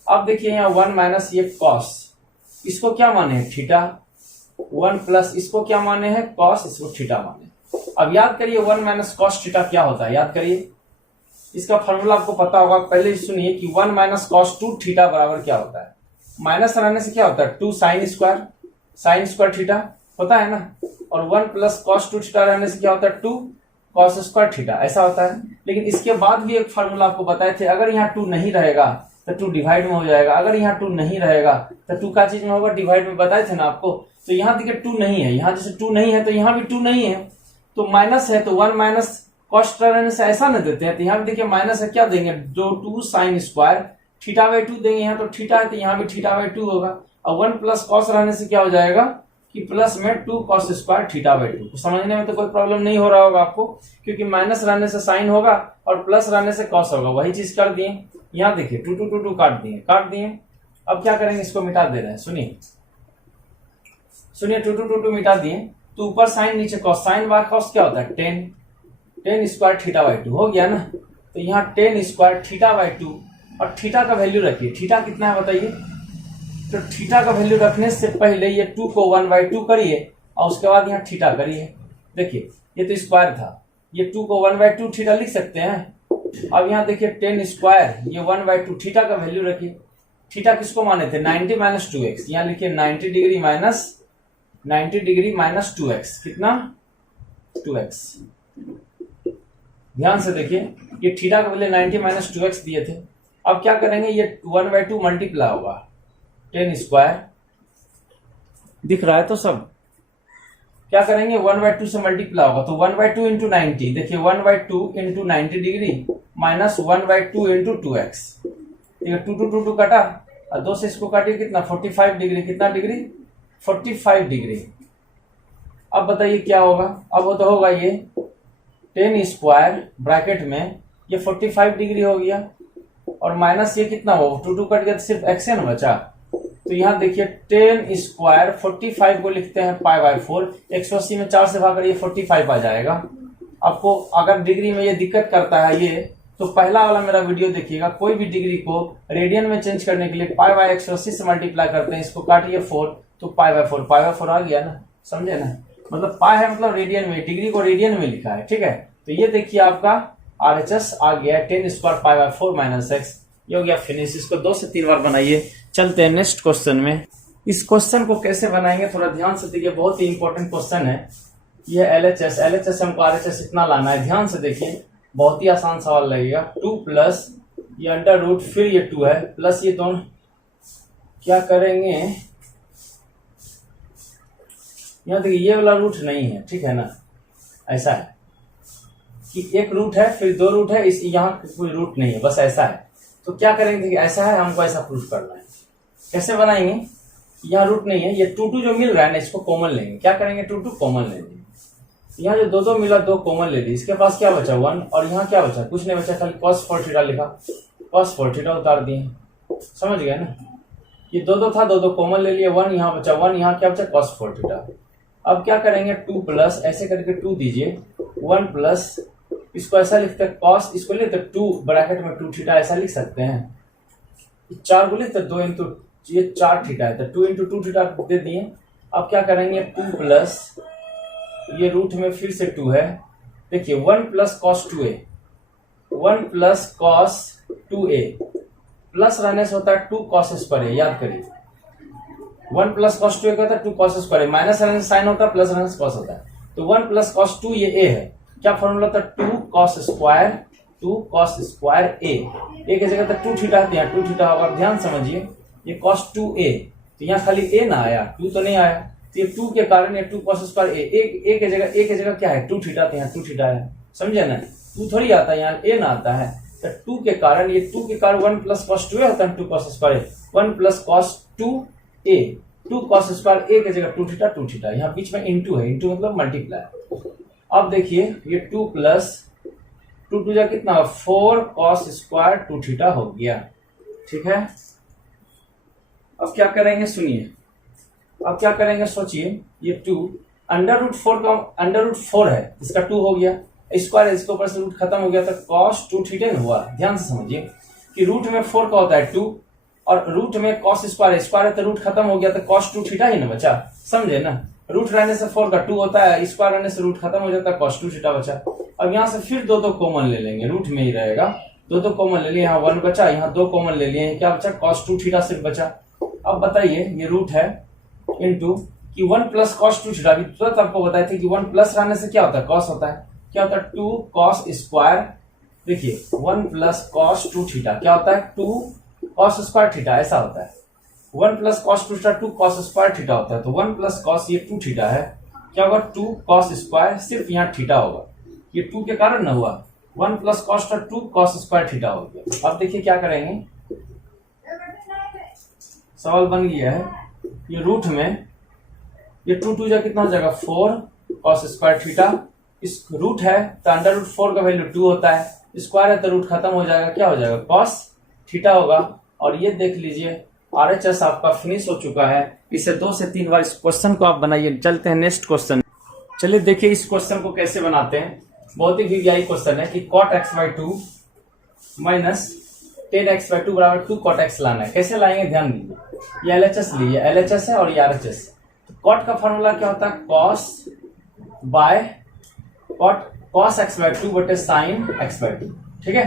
अब देखिए यहाँ 1 माइनस ये कॉस, इसको क्या माने हैं, थीटा, 1 प्लस इसको क्या माने हैं, कॉस, इसको थीटा माने। अब याद करिए 1 माइनस कॉस थीटा क्या होता है, याद करिए, इसका फॉर्मूला आपको पता होगा। पहले सुनिए कि 1 माइनस कॉस 2 थीटा बराबर क्या होता है, माइनस रहने से क्या होता है, 2 साइन स्क्वायर थीटा होता है ना, और 1 प्लस कॉस 2 थीटा रहने से क्या होता है, 2 कॉस स्क्वायर थीटा, ऐसा होता है। लेकिन इसके बाद भी एक फॉर्मूला आपको बताए थे, अगर यहाँ 2 नहीं रहेगा तो 2 डिवाइड में हो जाएगा, अगर यहाँ 2 नहीं रहेगा तो 2 का चीज में होगा, डिवाइड में बताए थे ना आपको। तो यहाँ देखिए 2 नहीं है, यहाँ जैसे 2 नहीं है तो यहाँ भी 2 नहीं है, तो माइनस है, तो 1 माइनस कॉस थीटा रहने से ऐसा न देते हैं, तो यहाँ भी देखिए माइनस है, क्या देंगे, 2 साइन स्क्वायर थीटा बाई 2 देंगे, यहाँ तो थीटा है तो यहाँ भी थीटा बाई 2 होगा, और 1 प्लस कॉस रहने से क्या हो जाएगा कि प्लस में 2 कॉस स्क्वायर थीटा बाई 2। समझने में तो कोई प्रॉब्लम नहीं हो रहा होगा आपको, क्योंकि माइनस रहने से साइन होगा और प्लस रहने से कॉस होगा, वही चीज कर दिए। यहाँ देखिए 2 काट दिए। अब क्या करेंगे, इसको मिटा दे रहे हैं, सुनिए 2 मिटा दिए, तो ऊपर साइन नीचे कॉस, साइन बाय कॉस क्या होता है, 10 स्क्वायर थीटा बाई 2 हो गया ना। तो यहाँ 10 स्क्वायर थीटा बाई 2, और थीटा का वैल्यू रखिए, थीटा कितना है बताइए। तो थीटा का वैल्यू रखने से पहले ये 2 को 1/2 करिए और उसके बाद यहाँ थीटा करिए। देखिए ये तो स्क्वायर था, ये 2 को 1/2 थीटा लिख सकते हैं। अब यहाँ देखिए 10 स्क्वायर, ये 1/2 थीटा का वैल्यू रखिए। थीटा किसको माने थे, 90 माइनस 2x, यहाँ लिखिए 90 डिग्री माइनस 2x, कितना 2x। ध्यान से देखिए, ये थीटा के बदले 90 माइनस 2x दिए थे। अब क्या करेंगे, ये 1/2 मल्टीप्लाई होगा, टेन स्क्वायर दिख रहा है तो सब क्या करेंगे, 1/2 से मल्टीप्लाई होगा, तो 1/2 इंटू 90, देखिए 1/2 into 90 degree minus 1/2 into 2x, ठीक है, 2 कटा और 2 से इसको काटिए कितना 45 डिग्री, कितना डिग्री 45 डिग्री। अब बताइए क्या होगा, अब तो होगा ये 10 स्क्वायर ब्रैकेट में ये 45 डिग्री हो गया और माइनस ये कितना हो, 2 कट गया तो सिर्फ x न बचा। तो यहाँ देखिए 10 स्क्वायर 45 को लिखते हैं π/4, 180 में 4 से भाग करिए 45 आ जाएगा। आपको अगर डिग्री में ये दिक्कत करता है ये, तो पहला वाला मेरा वीडियो देखिएगा, कोई भी डिग्री को रेडियन में चेंज करने के लिए π/180 से मल्टीप्लाई करते हैं, इसको काटिए 4 तो π/4 आ गया ना, समझे ना, मतलब पाई है मतलब रेडियन में, डिग्री को रेडियन में लिखा है, ठीक है। तो ये देखिए आपका RHS आ गया 10 स्क्वायर π/4 माइनस x, ये हो गया फिनिश। इसको 2 से 3 बार बनाइए। चलते हैं नेक्स्ट क्वेश्चन में। इस क्वेश्चन को कैसे बनाएंगे थोड़ा ध्यान से देखिए, बहुत ही इंपॉर्टेंट क्वेश्चन है। ये LHS हमको RHS इतना लाना है, ध्यान से देखिए, बहुत ही आसान सवाल लगेगा। 2 प्लस ये अंडर रूट, फिर ये 2 है प्लस ये दोनों, क्या करेंगे यहाँ देखिए ये वाला रूट नहीं है, ठीक है ना, ऐसा है कि एक रूट है फिर 2 रूट है, इस यहाँ कोई रूट नहीं है, बस ऐसा है। तो क्या करेंगे, देखिए ऐसा है, हमको ऐसा प्रूफ करना है। कैसे बनाएंगे, यहाँ रूट नहीं है, ये 2 जो मिल रहा है ना इसको कॉमन लेंगे। क्या करेंगे, 2 कॉमन लेंगे। यहाँ जो 2 मिला 2 कॉमन ले ली, इसके पास क्या बचा 1, और यहाँ क्या बचा, कुछ नहीं बचा, खाली cos 4 थीटा लिखा, cos 4 थीटा उतार दिए, समझ गए ना। ये 2 था, 2 कॉमन ले लिए, 1 यहाँ बचा 1, यहाँ क्या बचा cos 4 थीटा। अब क्या करेंगे, 2 प्लस ऐसे करके 2 दीजिए, 1 प्लस इसको ऐसा लिखते हैं cos, इसको लेते 2 ब्रैकेट में 2 थीटा ऐसा लिख सकते हैं। 4 को लेते 2 इंटू ये 4 थीटा है, तो 2 इंटू 2 थीटा दे दिए। अब क्या करेंगे, 2 प्लस ये रूट में फिर से 2 है, देखिए 1 plus cos 2a, 1 plus cos 2a, plus रहने से होता है 2 cos स्क्वायर, याद करिए 1 प्लस cos 2a होता है 2 cos स्क्वायर, माइनस रहने से साइन होता है, प्लस रहने से cos होता है। तो 1 प्लस cos 2 ये a है, क्या फॉर्मूला था 2 cos स्क्वायर a, a की जगह 2 थीटा है, यहाँ 2 थीटा होगा। ध्यान समझिए, ये cos 2a, तो यहाँ खाली a ना आया, 2 तो नहीं आया, तो ये 2 के कारण ये 2 cos स्क्वायर a के जगह क्या है 2 थीटा, तो यहाँ 2 थीटा है, समझे ना, 2 थोड़ी आता है, यहाँ a ना आता है। तो 2 के कारण 1 प्लस cos 2a होता है 2 cos square, 1 plus cos 2a, 2 cos square a की जगह 2 थीटा, यहाँ बीच में इंटू है, इंटू मतलब मल्टीप्लाई। अब देखिए ये 2 प्लस 2 जा कितना 4 cos स्क्वायर 2 थीटा हो गया, ठीक है। अब क्या करेंगे, सुनिए, अब क्या करेंगे सोचिए, ये 2 अंडर रूट 4 का अंडर रूट 4 है, इसका 2 हो गया, स्क्वायर इसके ऊपर से रूट खत्म हो गया, तो cos 2 थीटा हुआ। ध्यान से समझिए कि रूट में 4 का होता है 2 और रूट में cos स्क्वायर है, तो रूट खत्म हो गया, तो cos 2 थीटा ही ना बचा, समझे ना। रूट रहने से 4 का 2 होता है, स्क्वायर रहने से रूट खत्म हो जाता है, cos 2 थीटा बचा। अब यहाँ से फिर 2 कॉमन ले लेंगे, रूट में ही रहेगा, 2 कॉमन ले लिए, यहाँ 1 बचा, यहाँ 2 कॉमन ले लिए, क्या बचा cos 2 थीटा सिर्फ बचा। अब बताइए ये रूट है इंटू कि 1 प्लस cos 2 थीटा, अभी तुरंत आपको बताए थे कि 1 प्लस रहने से क्या होता है cos होता है, क्या होता है 2 cos स्क्वायर, देखिए 1 प्लस cos 2 थीटा क्या होता है 2 cos स्क्वायर थीटा, ऐसा होता है। 1 plus cos 2 theta 2 cos square theta होता है, तो 1 प्लस cos ये 2 थीटा है, क्या होगा 2 cos स्क्वायर, सिर्फ यहाँ थीटा होगा, ये 2 के कारण ना हुआ, 1 plus cos 2 cos square theta हो गया। अब देखिए क्या करेंगे, सवाल बन गया है, ये रूट में ये 2 जा कितना हो जाएगा 4 cos स्क्वायर थीटा, इस रूट है तो अंडर रूट 4 का वैल्यू 2 होता है, स्क्वायर है तो रूट खत्म हो जाएगा, क्या हो जाएगा cos थीटा होगा। और ये देख लीजिए RHS आपका फिनिश हो चुका है। इसे 2 से 3 बार इस क्वेश्चन को आप बनाइए। चलते हैं नेक्स्ट क्वेश्चन। चलिए देखिए इस क्वेश्चन को कैसे बनाते हैं, बहुत ही वीवीआई क्वेश्चन है कि cot x/2 माइनस 10x/2 बराबर 2 cot x लाना है। कैसे लाएंगे ध्यान दीजिए, ये LHS लीजिए, LHS है और ये RHS। cot का फॉर्मूला क्या होता है cos x/2 बटे sin x/2, ठीक है।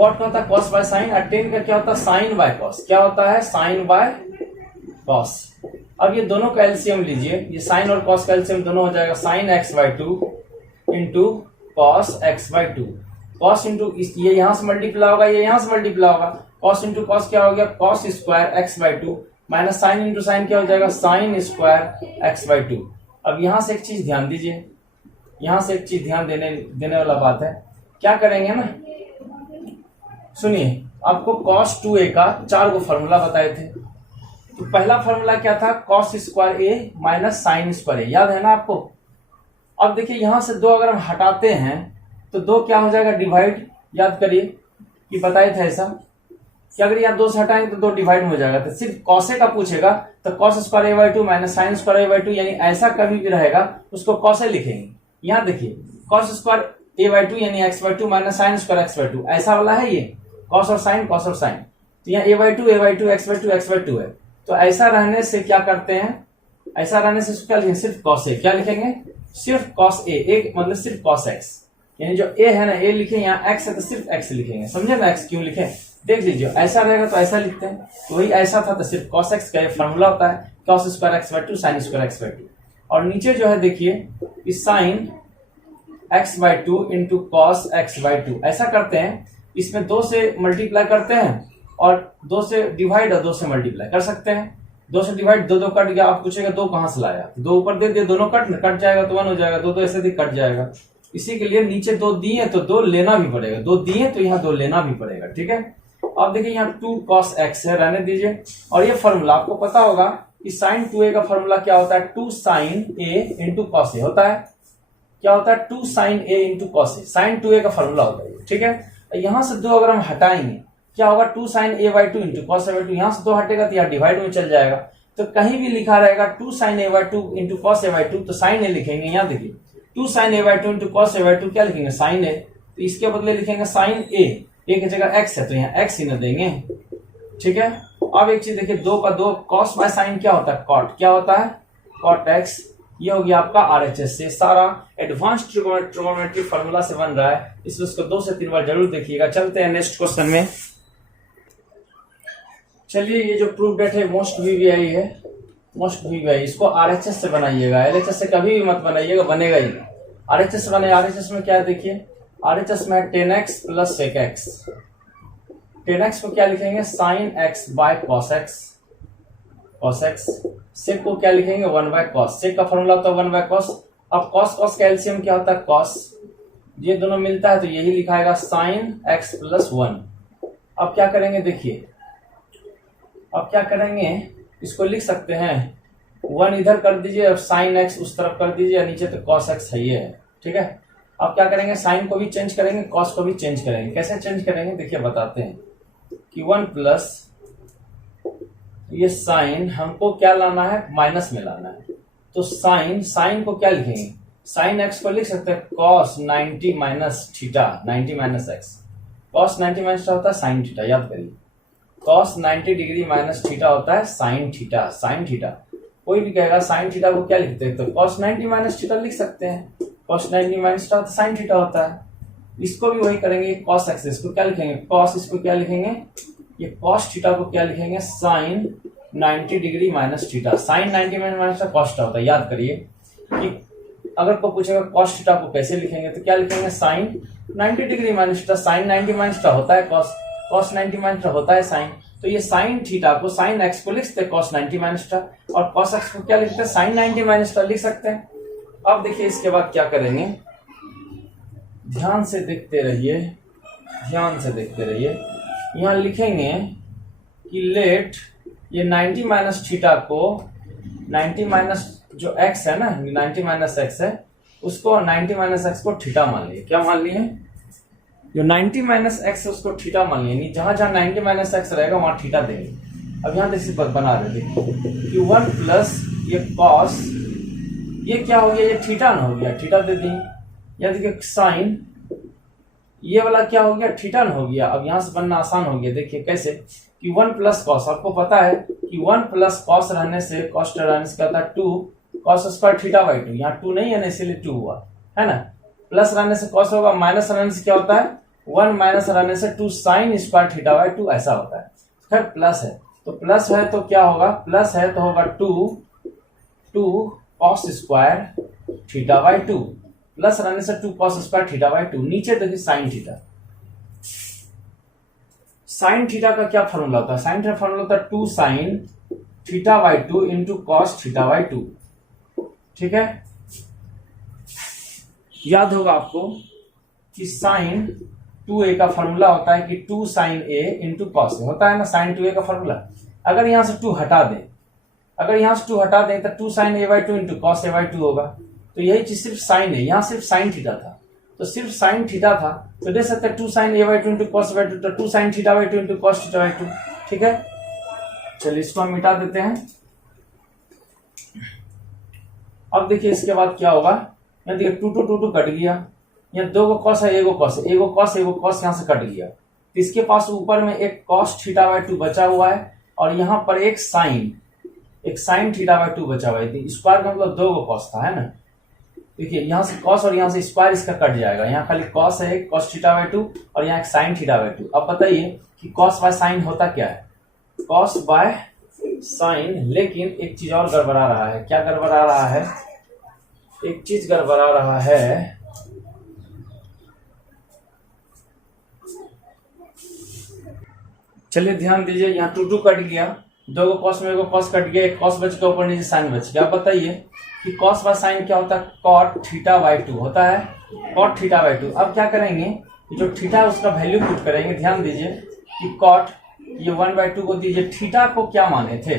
cot का होता है cos बाय sin, और 10 का क्या होता है sin बाय cos, क्या होता है sin बाय cos। अब ये दोनों का एलसीएम लीजिए, ये sin और cos का एलसीएम दोनों हो जाएगा sin x/2 into cos x by to. Cos into ये यहां से मल्टीप्लाई होगा, ये यहां से मल्टीप्लाई होगा। कॉस इंटू कॉस क्या हो गया, cos square x by two, minus sine into sine क्या हो जाएगा, sign square x by to. अब यहां से एक चीज ध्यान दीजिए, यहां से एक चीज ध्यान देने वाला बात है। क्या करेंगे ना, सुनिए, आपको कॉस 2a का 4 गो फॉर्मूला बताए थे। तो पहला फॉर्मूला क्या था, कॉस स्क्वायर ए माइनस साइन स्क्वायर ए, याद है ना आपको। अब देखिए यहां से 2 अगर हम हटाते हैं तो 2 क्या हो जाएगा, डिवाइड। याद करिए कि बताए थे ऐसा कि अगर यहाँ 2 से हटाएंगे तो 2 डिवाइड हो जाएगा। तो सिर्फ कॉसे का पूछेगा तो cos square A by two minus sine square A by two, यानी ऐसा कभी भी रहेगा उसको कॉसे लिखेंगे। यहाँ देखिए cos square A by two यानी x by two minus sine square x by two, ऐसा वाला है ये, कॉस और साइन कॉस और साइन। तो यहाँ A by two x by two है। तो ऐसा रहने से क्या करते हैं, ऐसा रहने से क्या लिखेंगे, सिर्फ कॉस ए। क्या लिखेंगे, सिर्फ कॉस ए, एक मतलब सिर्फ कॉस एक्स, यानी जो ए है ना ए लिखे, यहाँ एक्स है तो सिर्फ एक्स लिखेंगे। समझे ना, एक्स क्यों लिखे, देख लीजिए। ऐसा रहेगा तो ऐसा लिखते हैं, तो वही ऐसा था तो सिर्फ कॉस एक्स का ये फॉर्मूला होता है, cos square x by to sign square x by to. और नीचे जो है देखिए इस sine x by two into cos x by two, ऐसा करते हैं। इसमें 2 से मल्टीप्लाई करते हैं और 2 से डिवाइड और 2 से मल्टीप्लाई कर सकते हैं। 2 से डिवाइड 2 कट गया, आप पूछेगा 2 कहां से लाया, 2 ऊपर दे दिए, दोनों कट जाएगा तो 1 हो जाएगा, 2 ऐसे ही कट जाएगा। इसी के लिए नीचे 2 दिए तो 2 लेना भी पड़ेगा, 2 दिए तो यहाँ 2 लेना भी पड़ेगा, ठीक है। अब देखिए यहाँ 2 cos x है, रहने दीजिए। और ये फॉर्मूला आपको पता होगा कि साइन 2a का फॉर्मूला क्या होता है, 2 sin a into cos a होता है। क्या होता है, 2 sin a into cos a, sine 2a का फॉर्मूला होता है, ठीक है। यहाँ से 2 अगर हम हटाएंगे क्या होगा, 2 sin a by two into cos a by to, यहाँ से 2 हटेगा तो यहाँ डिवाइड में चल जाएगा। तो कहीं भी लिखा रहेगा 2 sin a by two into cos a by to, तो साइन ए लिखेंगे। यहाँ देखिए 2 sin a by two into cos a by to क्या लिखेंगे, साइन ए। तो इसके बदले लिखेंगे साइन ए, एक जगह एक्स है तो यहाँ एक्स ही न देंगे, ठीक है। अब एक चीज देखिए, 2 का 2 कॉस बाय साइन क्या होता है, कॉट, क्या होता है, कॉट एक्स। ये हो गया आपका आरएचएस से, सारा एडवांस ट्रिगोनोमेट्री फार्मूला से बन रहा है। इसमें उसको 2 से 3 बार जरूर देखिएगा। चलते हैं नेक्स्ट क्वेश्चन में। चलिए, ये जो प्रूफ डेट है मोस्ट वीवीआई है, मोस्ट वीवीआई, इसको आरएचएस से बनाइएगा, एलएचएस से कभी भी मत बनाइएगा, बनेगा ही। आरएचएस से बने, आरएचएस में क्या है देखिए, आरएचएस में 10x plus sec x. 10x को क्या लिखेंगे, sine x by cos x, cos x. Sec को क्या लिखेंगे, 1 बाय कॉस, सेक का फॉर्मूला होता है 1 बाय कॉस। अब कॉस कॉस का एलसीएम क्या होता है, कॉस, ये दोनों मिलता है तो यही लिखाएगा साइन एक्स प्लस 1। अब क्या करेंगे देखिए, अब क्या करेंगे, इसको लिख सकते हैं 1 इधर कर दीजिए और साइन एक्स उस तरफ कर दीजिए, नीचे तो कॉस एक्स है, ये है, ठीक है। अब क्या करेंगे, साइन को भी चेंज करेंगे, कॉस को भी चेंज करेंगे। कैसे चेंज करेंगे देखिए, बताते हैं कि 1 प्लस ये साइन हमको क्या लाना है, माइनस में लाना है। तो साइन को क्या लिखेंगे, साइन एक्स को लिख सकते हैं cos 90 minus theta, 90 minus x. Cos 90 minus theta होता है साइन थीटा, याद करिए। कॉस 90 डिग्री माइनस थीटा होता है साइन थीटा, साइन थीटा। कोई भी कहेगा साइन थीटा को क्या लिखते हैं, तो कॉस 90 माइनस थीटा लिख सकते हैं। कॉस 90 माइनस थीटा तो साइन थीटा होता है। इसको भी वही करेंगे, कॉस एक्स, इसको क्या लिखेंगे, कॉस, इसको क्या लिखेंगे, ये कॉस थीटा को क्या लिखेंगे, sine 90 degree minus theta. Sine 90 minus theta cos theta होता है। याद करिए कि अगर को पूछेगा कॉस थीटा को कैसे लिखेंगे, तो क्या लिखेंगे, sine 90 degree minus theta. Sine 90 minus theta होता है कॉस, कॉस 90 माइनस थीटा होता है साइन। तो ये साइन थीटा को, साइन एक्स को लिखते हैं कॉस 90 माइनस थीटा, और कॉस एक्स को क्या लिखते हैं, साइन 90 माइनस थीटा लिख सकते हैं। अब देखिए इसके बाद क्या करेंगे, ध्यान से देखते रहिए, ध्यान से देखते रहिए। यहाँ लिखेंगे कि लेट ये 90 माइनस थीटा को, 90 माइनस जो x है ना, 90 माइनस एक्स है, उसको 90 माइनस एक्स को थीटा मान लिए। क्या मान लिए, जो 90 माइनस एक्स है उसको थीटा मान लिए। जहां जहां 90 माइनस एक्स रहेगा वहां थीटा देंगे। अब यहाँ देखिए बना रहे कि 1 प्लस ये कॉस, ये क्या हो गया, ये थीटा ना हो गया, थीटा दे दी। या देखिए साइन, ये वाला क्या हो गया, थीटा न हो गया। अब यहां से बनना आसान हो गया। देखिए कैसे, कि 1 प्लस कॉस, आपको पता है कि 1 प्लस कॉस रहने से, कॉस रहने से कहता है 2 कॉस स्क्वायर थीटा बाई 2। यहाँ 2 नहीं है ना, इसीलिए 2 हुआ, है ना। प्लस रहने से कॉस होगा, माइनस रहने से क्या होता है, 1 माइनस रहने से 2 साइन स्क्वायर थीटा बाई 2, ऐसा होता है। फिर प्लस है तो प्लस है तो क्या होगा, प्लस है तो होगा 2 cos square theta by 2, plus रहने से 2 cos स्क्वायर थीटा बाई 2। नीचे देखिए साइन थीटा। साइन थीटा का क्या फॉर्मूला होता है? साइन थीटा फॉर्मूला होता है 2 sine theta by 2 into cos theta by 2। ठीक है, याद होगा आपको कि साइन 2a का फॉर्मूला होता है कि 2 sine a into cos a होता है ना, साइन 2a का फॉर्मूला। अगर यहां से 2 हटा दें, अगर यहां से 2 हटा दें तो 2 sine a by 2 into cos a by 2 होगा। तो यही चीज सिर्फ साइन है, यहां सिर्फ साइन थीटा था, तो सिर्फ साइन थीटा था तो दे सकते हैं 2 sine a by 2 into cos by 2, तो 2 sine theta by 2 into cos theta by 2। ठीक है, चलिए इसको हम मिटा देते हैं। अब देखिए इसके बाद क्या होगा, यहाँ देखिए 2 2 2 2 कट गया, यहाँ 2 को कॉस है, एगो कॉस, एगो कॉस, एगो कॉस यहाँ से कट गया। तो इसके पास ऊपर में एक कॉस थीटा बाई 2 बचा हुआ है और यहाँ पर एक साइन थीटा बाई 2 बचा हुआ है। स्क्वायर का मतलब 2 को कॉस था, है ना। देखिए यहाँ से कॉस और यहाँ से स्क्वायर इसका कट जाएगा, यहाँ खाली कॉस है, कॉस थीटा बाई 2 और यहाँ एक साइन थीटा बाई 2। अब बताइए कि कॉस बाय साइन होता क्या है? Cos by sine. लेकिन एक चीज और गड़बड़ा रहा है। क्या गड़बड़ा रहा है? एक चीज गड़बड़ा रहा है, चलिए ध्यान दीजिए। यहाँ 2 2 कट गया, 2 को कॉस में एगो कॉस कट गया, एक कॉस बच गया, ऊपर नीचे साइन बच गया। अब बताइए कि कॉस बाय साइन क्या होता है? कॉट थीटा बाई 2 होता है, कॉट थीटा बाई 2। अब क्या करेंगे, जो थीटा है उसका वैल्यू पुट करेंगे। ध्यान दीजिए कि कॉट ये 1/2 को दीजिए, थीटा को क्या माने थे?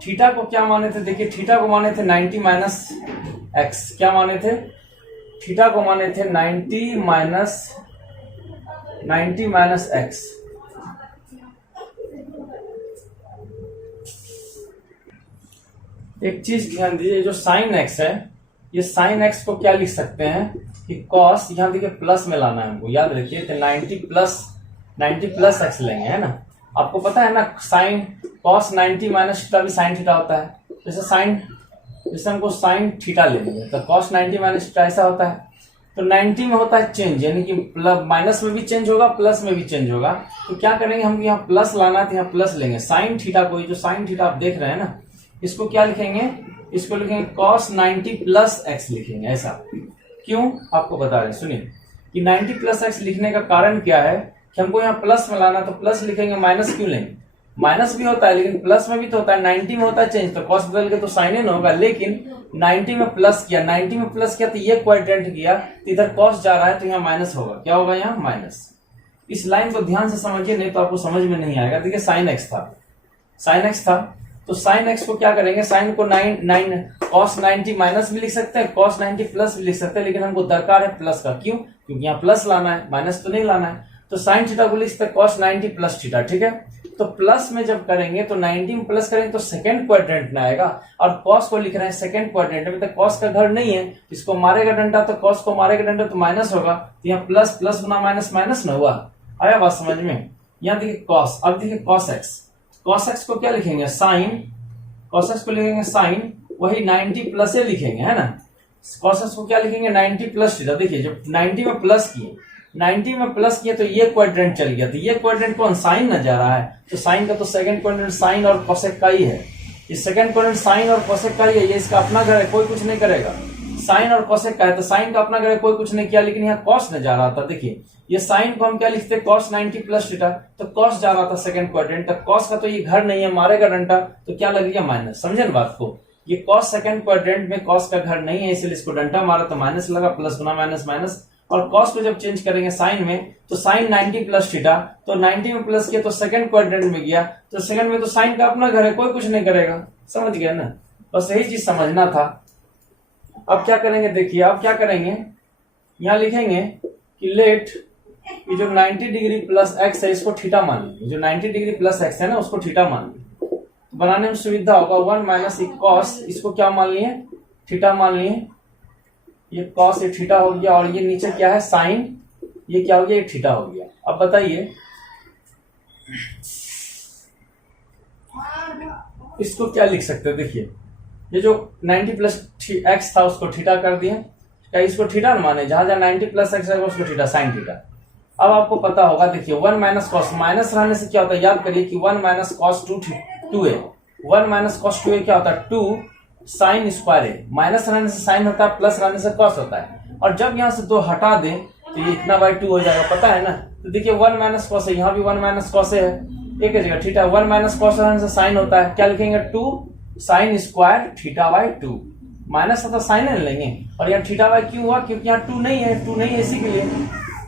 थीटा को क्या माने थे? देखिए थीटा को माने थे 90 माइनस एक्स। क्या माने थे? थीटा को माने थे 90 माइनस एक्स। एक चीज ध्यान दीजिए, जो साइन एक्स है, ये साइन एक्स को क्या लिख सकते हैं कि कॉस, यहाँ देखिए प्लस में लाना है हमको, याद रखिए। तो 90 प्लस एक्स लेंगे, है ना। आपको पता है ना साइन कॉस 90 माइनस थीटा भी साइन थीटा होता है। जैसे हमको साइन थीटा लेंगे तो कॉस 90 माइनस थीटा ऐसा होता है। तो 90 में होता है चेंज, यानी कि माइनस में भी चेंज होगा, प्लस में भी चेंज होगा। तो क्या करेंगे, हम यहाँ प्लस लाना है तो यहाँ प्लस लेंगे। साइन थीटा को, जो साइन थीटा आप देख रहे हैं ना, इसको क्या लिखेंगे? इसको लिखेंगे cos 90 प्लस एक्स लिखेंगे। ऐसा क्यों, आपको बता रहे हैं, सुनिए कि 90 प्लस एक्स लिखने का कारण क्या है कि हमको यहाँ प्लस में लाना, तो प्लस लिखेंगे। माइनस क्यों लेंगे? माइनस भी होता है लेकिन प्लस में भी तो होता है। 90 में होता है चेंज, तो cos बदल के तो साइन इन होगा। लेकिन 90 में प्लस किया, 90 में प्लस किया तो ये क्वाड्रेंट किया, तो इधर cos जा रहा है तो यहाँ माइनस होगा। क्या होगा? यहाँ माइनस। इस लाइन को ध्यान से समझिए, नहीं तो आपको समझ में नहीं आएगा। देखिए साइन एक्स था, तो साइन एक्स को क्या करेंगे, साइन को cos 90 माइनस भी लिख सकते हैं, cos 90 प्लस भी लिख सकते हैं, लेकिन हमको दरकार है प्लस का। क्यों? क्योंकि यहाँ प्लस लाना है, माइनस तो नहीं लाना है। तो साइन थीटा को लिख सकते हैं cos 90 प्लस थीटा। ठीक है, तो प्लस में जब करेंगे तो 90 में प्लस करेंगे तो सेकंड क्वाड्रेंट में आएगा, और cos को लिख रहे हैं सेकंड क्वाड्रेंट में। तो cos का घर नहीं है, इसको मारेगा डंडा, तो cos को मारेगा डंडा तो माइनस होगा। तो यहाँ प्लस प्लस गुना माइनस माइनस न हुआ। आया बात समझ में? यहाँ देखिए cos, अब देखिए cos x को क्या लिखेंगे? साइन। cos x को लिखेंगे साइन, वही 90 प्लस ए लिखेंगे, है ना। cos x को क्या लिखेंगे? 90 प्लस थीटा। देखिए जब 90 में प्लस किए तो ये क्वाड्रेंट चल गया, तो ये क्वाड्रेंट कौन? साइन न जा रहा है, तो साइन का तो सेकंड क्वाड्रेंट साइन और कोसेक का ही है। ये सेकंड क्वाड्रेंट साइन और कोसेक का ही है, ये इसका अपना घर है, कोई कुछ नहीं करेगा। साइन और कोसेक का है तो साइन का अपना घर है, कोई कुछ नहीं किया, लेकिन यहाँ कॉस न जा रहा था। देखिए ये साइन को हम क्या लिखते हैं? cos 90 प्लस थीटा, तो cos जा रहा था सेकंड क्वाड्रेंट, तो cos का तो ये घर नहीं है, मारेगा डंडा, तो क्या लग गया? माइनस। समझे ना बात को? ये cos सेकंड क्वाड्रेंट में cos का घर नहीं है, इसलिए इसको डंडा मारा तो माइनस लगा, प्लस गुना माइनस माइनस। और cos को जब चेंज करेंगे साइन में, तो साइन 90 प्लस थीटा, तो 90 में प्लस किया तो सेकंड क्वाड्रेंट में गया, तो सेकंड में तो साइन का अपना घर है, कोई कुछ नहीं करेगा। समझ गया ना? बस यही चीज समझना था। अब क्या करेंगे, देखिए अब क्या करेंगे, यहाँ लिखेंगे कि लेट ये जो 90 डिग्री प्लस एक्स है इसको थीटा मान लीजिए, जो 90 डिग्री प्लस एक्स है ना उसको थीटा मान लीजिए, तो बनाने में सुविधा होगा। 1 माइनस कॉस, इसको क्या मान लिए? थीटा मान लिए। ये कॉस ये थीटा हो गया, और ये नीचे क्या है? साइन, ये क्या हो गया? ये थीटा हो गया। अब बताइए इसको क्या लिख सकते हैं? देखिए ये जो 90 प्लस एक्स था उसको थीटा कर दिए, क्या इसको थीटा न माने? जहां 90 प्लस एक्स है उसको थीटा, साइन थीटा। अब आपको पता होगा, देखिए 1 माइनस कॉस, माइनस रहने से क्या होता है? याद करिए कि 1 minus cos 2a, 1 minus cos 2a क्या होता है? 2 साइन स्क्वायर ए। माइनस रहने से साइन होता है, प्लस रहने से कॉस होता है। और जब यहाँ से 2 हटा दें तो ये इतना बाई 2 हो जाएगा, पता है ना। तो देखिए 1 माइनस कॉस है, यहाँ भी 1 माइनस कॉस है, एक जगह थीटा 1 माइनस कॉस से साइन होता है, क्या लिखेंगे 2 sine square theta by 2, minus था तो साइन लेंगे, और यहाँ थीटा बाई क्यों हुआ, क्योंकि यहाँ 2 नहीं है इसी के लिए।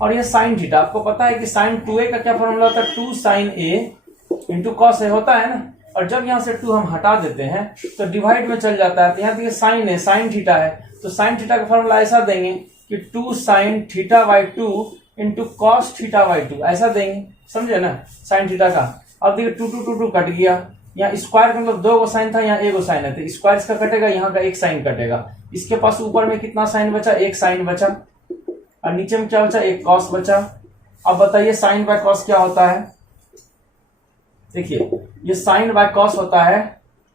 और ये साइन थीटा, आपको पता है कि साइन 2a का क्या फॉर्मूला होता है, 2 sine a into cos a होता है ना। और जब यहाँ से 2 हम हटा देते हैं तो डिवाइड में चल जाता है, तो यहाँ देखिए साइन है, साइन थीटा है, तो साइन थीटा का फॉर्मूला ऐसा देंगे कि 2 sine theta by 2 into cos theta by 2, ऐसा देंगे, समझे ना साइन थीटा का। अब देखिए 2 2 2 2 कट गया, यहाँ स्क्वायर मतलब 2 साइन था, यहाँ 1 साइन है, तो स्क्वायर इसका कटेगा, यहाँ का 1 साइन कटेगा, इसके पास ऊपर में कितना साइन बचा, 1 साइन बचा, और नीचे में क्या बचा, 1 कॉस बचा। अब बताइए साइन बाय कॉस क्या होता है, देखिए ये साइन बाय कॉस होता है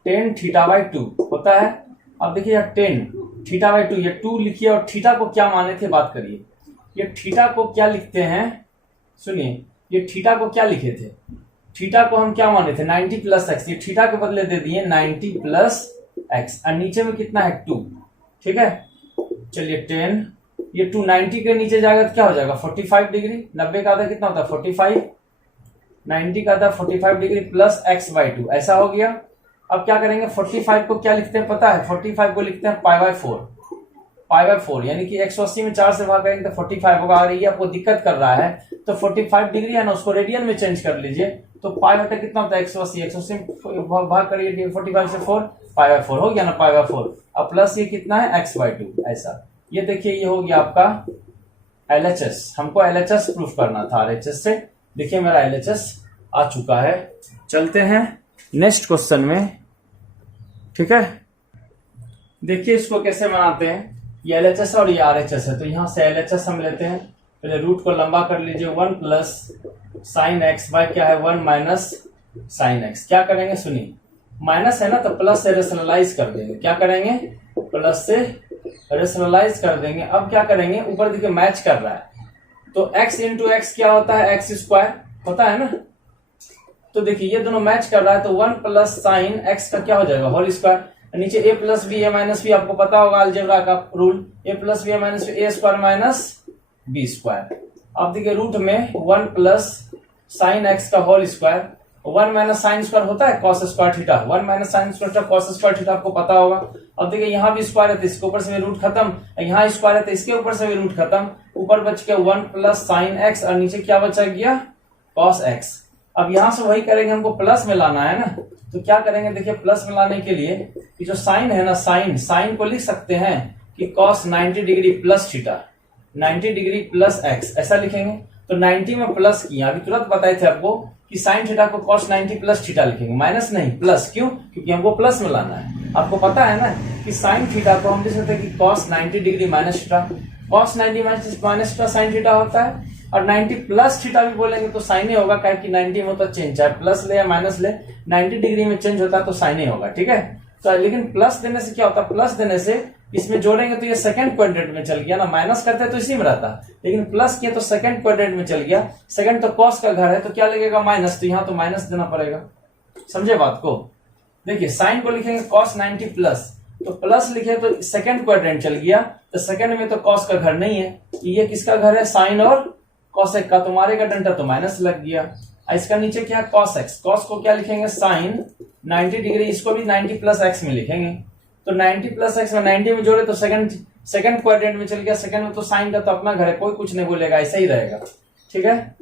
टेन थीटा बाई 2 होता है। अब देखिए यार टेन थीटा बाई 2, ये 2 लिखिए, और थीटा को क्या माने थे बात करिए, ये थीटा को क्या लिखते हैं, सुनिए ये थीटा को क्या लिखे थे, थीटा को हम क्या माने थे 90 प्लस एक्स, ये थीटा के बदले दे दिए 90 प्लस एक्स, और नीचे में कितना है 2, ठीक है। चलिए 10, ये 2 90 के नीचे जाएगा तो क्या हो जाएगा 45 डिग्री, 90 का आधा कितना होता है 45, 90 का आधा 45 डिग्री प्लस एक्स बाई 2, ऐसा हो गया। अब क्या करेंगे 45 को क्या लिखते हैं पता है, 45 को लिखते हैं पाई बाई 4, यानी कि 180 में 4 से भाग करेंगे तो 45 होगा। और ये आपको दिक्कत कर रहा है तो 45 डिग्री है ना, उसको रेडियन में चेंज कर लीजिए, तो पाई बटा कितना होता है 180 में भाग करिए 45 से 4, पाई बाई 4 हो गया ना, पाई बाई 4। अब प्लस ये कितना है एक्स बाई 2, ऐसा। ये देखिए ये हो गया आपका LHS, हमको LHS प्रूफ करना था RHS से, देखिए मेरा LHS आ चुका है। चलते हैं नेक्स्ट क्वेश्चन में, ठीक है। देखिए इसको कैसे बनाते हैं, ये LHS और ये RHS है, तो यहां से LHS हम लेते हैं, पहले रूट को लंबा कर लीजिए, 1 प्लस साइन एक्स बाय क्या है 1 माइनस साइन एक्स। क्या करेंगे सुनिए, माइनस है ना तो प्लस से रेशनलाइज कर देंगे, क्या करेंगे प्लस से रेशनलाइज कर देंगे। अब क्या करेंगे, ऊपर देखिए मैच कर रहा है, तो x इंटू एक्स क्या होता है एक्स स्क्वायर होता है ना, तो देखिए ये दोनों मैच कर रहा है, तो 1 प्लस साइन एक्स का क्या हो जाएगा होल स्क्वायर, नीचे a plus b a minus b, आपको पता होगा अलजेब्रा का rule, a plus b a minus b a square minus b square. अब देखिए रूट में 1 प्लस साइन एक्स का whole square, 1 minus sine square होता है cos square theta, 1 minus sine square cos square theta आपको पता होगा। अब देखिए यहाँ भी स्क्वायर है तो इसके ऊपर से भी रूट खत्म, यहाँ स्क्वायर है तो इसके ऊपर से भी रूट खत्म, ऊपर बच गया 1 प्लस साइन एक्स और नीचे क्या बचा गया कॉस एक्स। अब यहां से वही करेंगे, हमको प्लस में लाना है ना, तो क्या करेंगे देखिए प्लस में लाने के लिए कि जो साइन है ना, साइन को लिख सकते हैं कि cos 90 degree plus theta, 90 degree plus x, ऐसा लिखेंगे। तो 90 में प्लस किया, अभी तुरंत बताए थे आपको कि साइन थीटा को कॉस 90 प्लस थीटा लिखेंगे, माइनस नहीं प्लस, क्यों, क्योंकि हमको प्लस में लाना है। आपको पता है ना कि साइन थीटा को हम लिख सकते हैं कि cos 90 degree minus theta, cos 90 minus theta sine theta होता है, और 90 प्लस थीटा भी बोलेंगे तो साइन ही होगा, क्या कि 90 में होता चेंज, चाहे प्लस ले या माइनस ले 90 डिग्री में चेंज होता है तो साइन ही होगा, ठीक है। तो लेकिन प्लस देने से क्या होता है, प्लस देने से इसमें जोड़ेंगे तो ये सेकंड क्वाड्रेंट में चल गया ना, माइनस करते हैं तो इसी में रहता, लेकिन प्लस किया तो सेकंड क्वाड्रेंट में चल गया, सेकंड तो कॉस का घर है तो क्या लगेगा माइनस, तो यहाँ तो माइनस देना पड़ेगा, समझे बात को। देखिए साइन को लिखेंगे कॉस 90 प्लस, तो प्लस लिखे तो सेकंड क्वाड्रेंट चल गया, तो सेकंड में तो कॉस का घर नहीं है, ये किसका घर है साइन और कॉसेक का, तुम्हारे का डंडा तो माइनस लग गया। इसका नीचे क्या कॉस एक्स, कॉस को क्या लिखेंगे साइन 90 डिग्री, इसको भी 90 प्लस एक्स में लिखेंगे, तो 90 प्लस एक्स में 90 में जोड़े तो सेकंड क्वाड्रेंट में चल गया, सेकंड में तो साइन का तो अपना घर है, कोई कुछ नहीं बोलेगा, ऐसा ही रहेगा, ठीक है।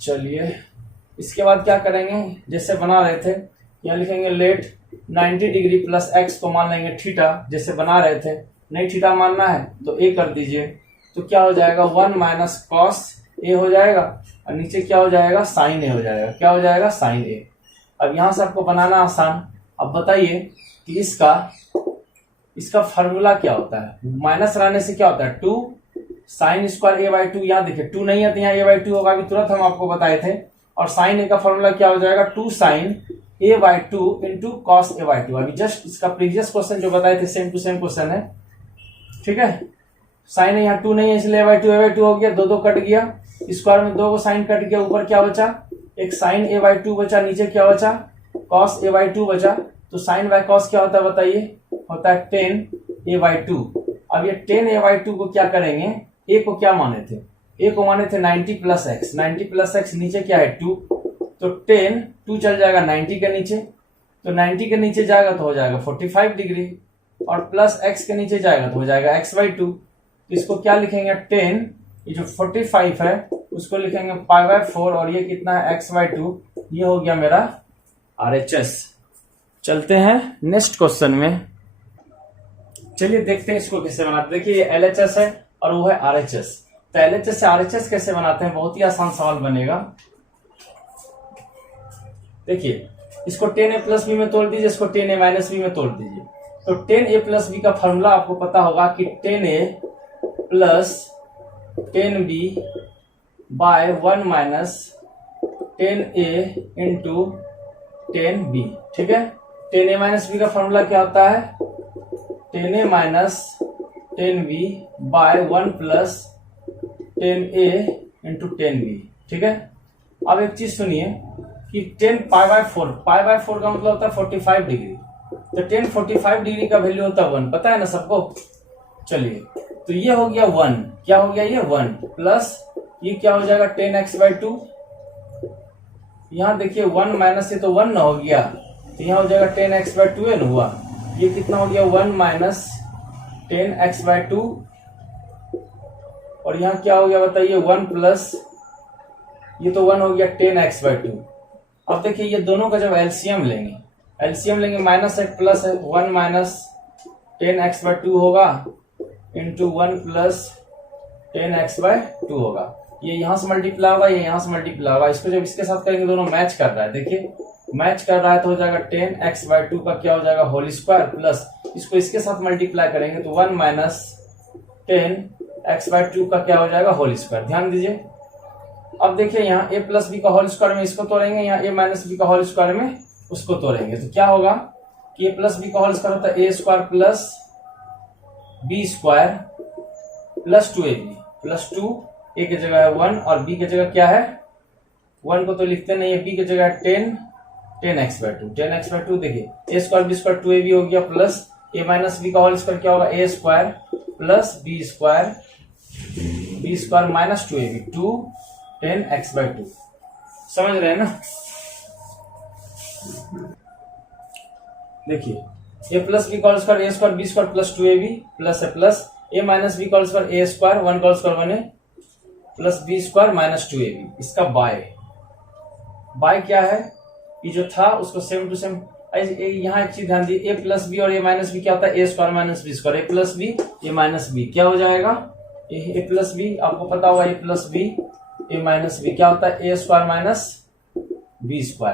चलिए इसके बाद क्या करेंगे, जैसे बना रहे थे यहाँ लिखेंगे लेट 90 डिग्री प्लस एक्स को मान लेंगे थीटा, जैसे बना रहे थे, नहीं थीटा मानना है तो ए कर दीजिए, तो क्या हो जाएगा 1 माइनस कॉस ए हो जाएगा, और नीचे क्या हो जाएगा साइन ए हो जाएगा, क्या हो जाएगा साइन ए। अब यहां से आपको बनाना आसान। अब बताइए कि इसका फॉर्मूला क्या होता है, माइनस लाने से क्या होता है 2 साइन स्क्वायर ए बाई 2, यहाँ देखिए 2 नहीं है तो यहाँ ए बाई 2 होगा, अभी तुरंत हम आपको बताए थे, और साइन ए का फॉर्मूला क्या हो जाएगा 2 sine a by 2 into cos a by 2। अभी जस्ट इसका प्रीवियस क्वेश्चन जो बताए थे सेम टू सेम क्वेश्चन है, ठीक है। साइन यहाँ 2 नहीं है इसलिए ए बाई 2 हो गया, 2 कट गया, स्क्वायर में 2 को साइन कट गया, ऊपर क्या बचा एक साइन ए बाई 2 बचा, नीचे क्या बचा कॉस ए बाई 2 बचा। तो साइन बाई कॉस क्या होता है बताइए, होता है 10 ए बाई 2, अब ये 10a/2 को क्या करेंगे, a को क्या माने थे, a को माने थे 90 प्लस एक्स, 90 प्लस एक्स नीचे क्या है 2, तो 10 2 चल जाएगा 90 के नीचे, तो 90 के नीचे जाएगा तो हो जाएगा 45 डिग्री, और प्लस x के नीचे जाएगा तो हो जाएगा x/2। तो इसको क्या लिखेंगे 10, ये जो 45 है उसको लिखेंगे π/4, और ये कितना है x/2, ये हो गया मेरा RHS। चलते हैं नेक्स्ट क्वेश्चन में, चलिए देखते हैं इसको कैसे बनाते। देखिए ये LHS है और वो है RHS, तो LHS से RHS कैसे बनाते हैं, बहुत ही आसान सवाल बनेगा। देखिए इसको 10a+b में तोड़ दीजिए, इसको 10a-b में तोड़ दीजिए। तो 10a+b का फॉर्मूला आपको पता होगा कि 10a + 10b bye 1 - 10a × 10b, ठीक है। 10a-b का फॉर्मूला क्या होता है, 10a - 10b bye 1 + 10a × 10b, ठीक है। अब एक चीज सुनिए कि 10 π/4, π/4 का मतलब होता है 45 डिग्री, तो 10 45 डिग्री का वैल्यू होता है 1, पता है ना सबको। चलिए तो ये हो गया 1, क्या हो गया ये 1, प्लस ये क्या हो जाएगा 10x/2, यहां देखिए 1 माइनस ये तो 1 ना हो गया, तो यहां हो जाएगा 10x/2 है ना हुआ, ये कितना हो गया 1 - 10x/2, और यहां क्या हो गया बताइए 1 प्लस ये तो 1 हो गया 10x/2। अब देखिए ये दोनों का जब एलसीएम लेंगे माइनस एक प्लस है, 1 - 10x/2 होगा इंटू 1 + 10x/2 होगा, ये यहां से मल्टीप्लाई होगा, ये यहां से मल्टीप्लाई होगा, इसको जब इसके साथ करेंगे दोनों मैच कर रहा है, देखिए मैच कर रहा है तो हो जाएगा 10x/2 का क्या हो जाएगा होल स्क्वायर, प्लस इसको इसके साथ मल्टीप्लाई करेंगे तो 1 - 10x/2 का क्या हो जाएगा होल स्क्वायर। ध्यान दीजिए, अब देखिए यहाँ a+b का होल स्क्वायर में इसको तोड़ेंगे, यहाँ a-b का होल स्क्वायर में उसको तोड़ेंगे, तो क्या होगा कि a+b का होल स्क्वायर होता है a² + b² + 2ab + 2, a की जगह है 1 और b की जगह क्या है 1 को तो लिखते नहीं है, b की जगह 10x/2 देखिए a² b² 2ab हो गया, प्लस a-b का होल स्क्वायर क्या होगा a² + b² - 2ab 2 10x/2, समझ रहे हैं ना। देखिए a+b का whole square a² b² + 2ab plus है, प्लस a-b का होल स्क्वायर a² 1 का whole square 1 plus b² - 2ab, इसका बाय क्या है, ये जो था उसको सेम टू सेम। यहाँ एक चीज ध्यान दिए, a+b और a-b क्या होता है a² - b², a+b a-b क्या हो जाएगा a+b, आपको पता होगा a+b a-b क्या होता है a² - b²,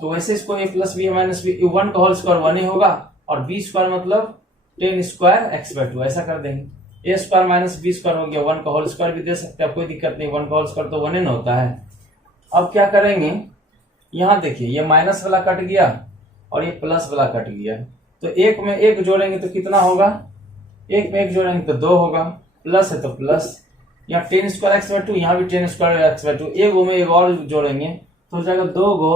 तो वैसे इसको a+b a-b 1 का होल स्क्वायर 1 ही होगा, और b² मतलब 10² x/2 ऐसा कर देंगे, a² - b² हो गया, 1 का होल स्क्वायर भी दे सकते हैं, कोई दिक्कत नहीं, 1 का होल स्क्वायर तो 1 ही होता है। अब क्या करेंगे, यहाँ देखिए ये माइनस वाला कट गया और ये प्लस वाला कट गया, तो एक में एक जोड़ेंगे तो कितना होगा, एक में एक जोड़ेंगे तो 2 होगा, प्लस है तो प्लस, यहाँ 10² x/2, यहाँ भी 10² x/2, एक में एक और जोड़ेंगे तो हो जाएगा 2 गो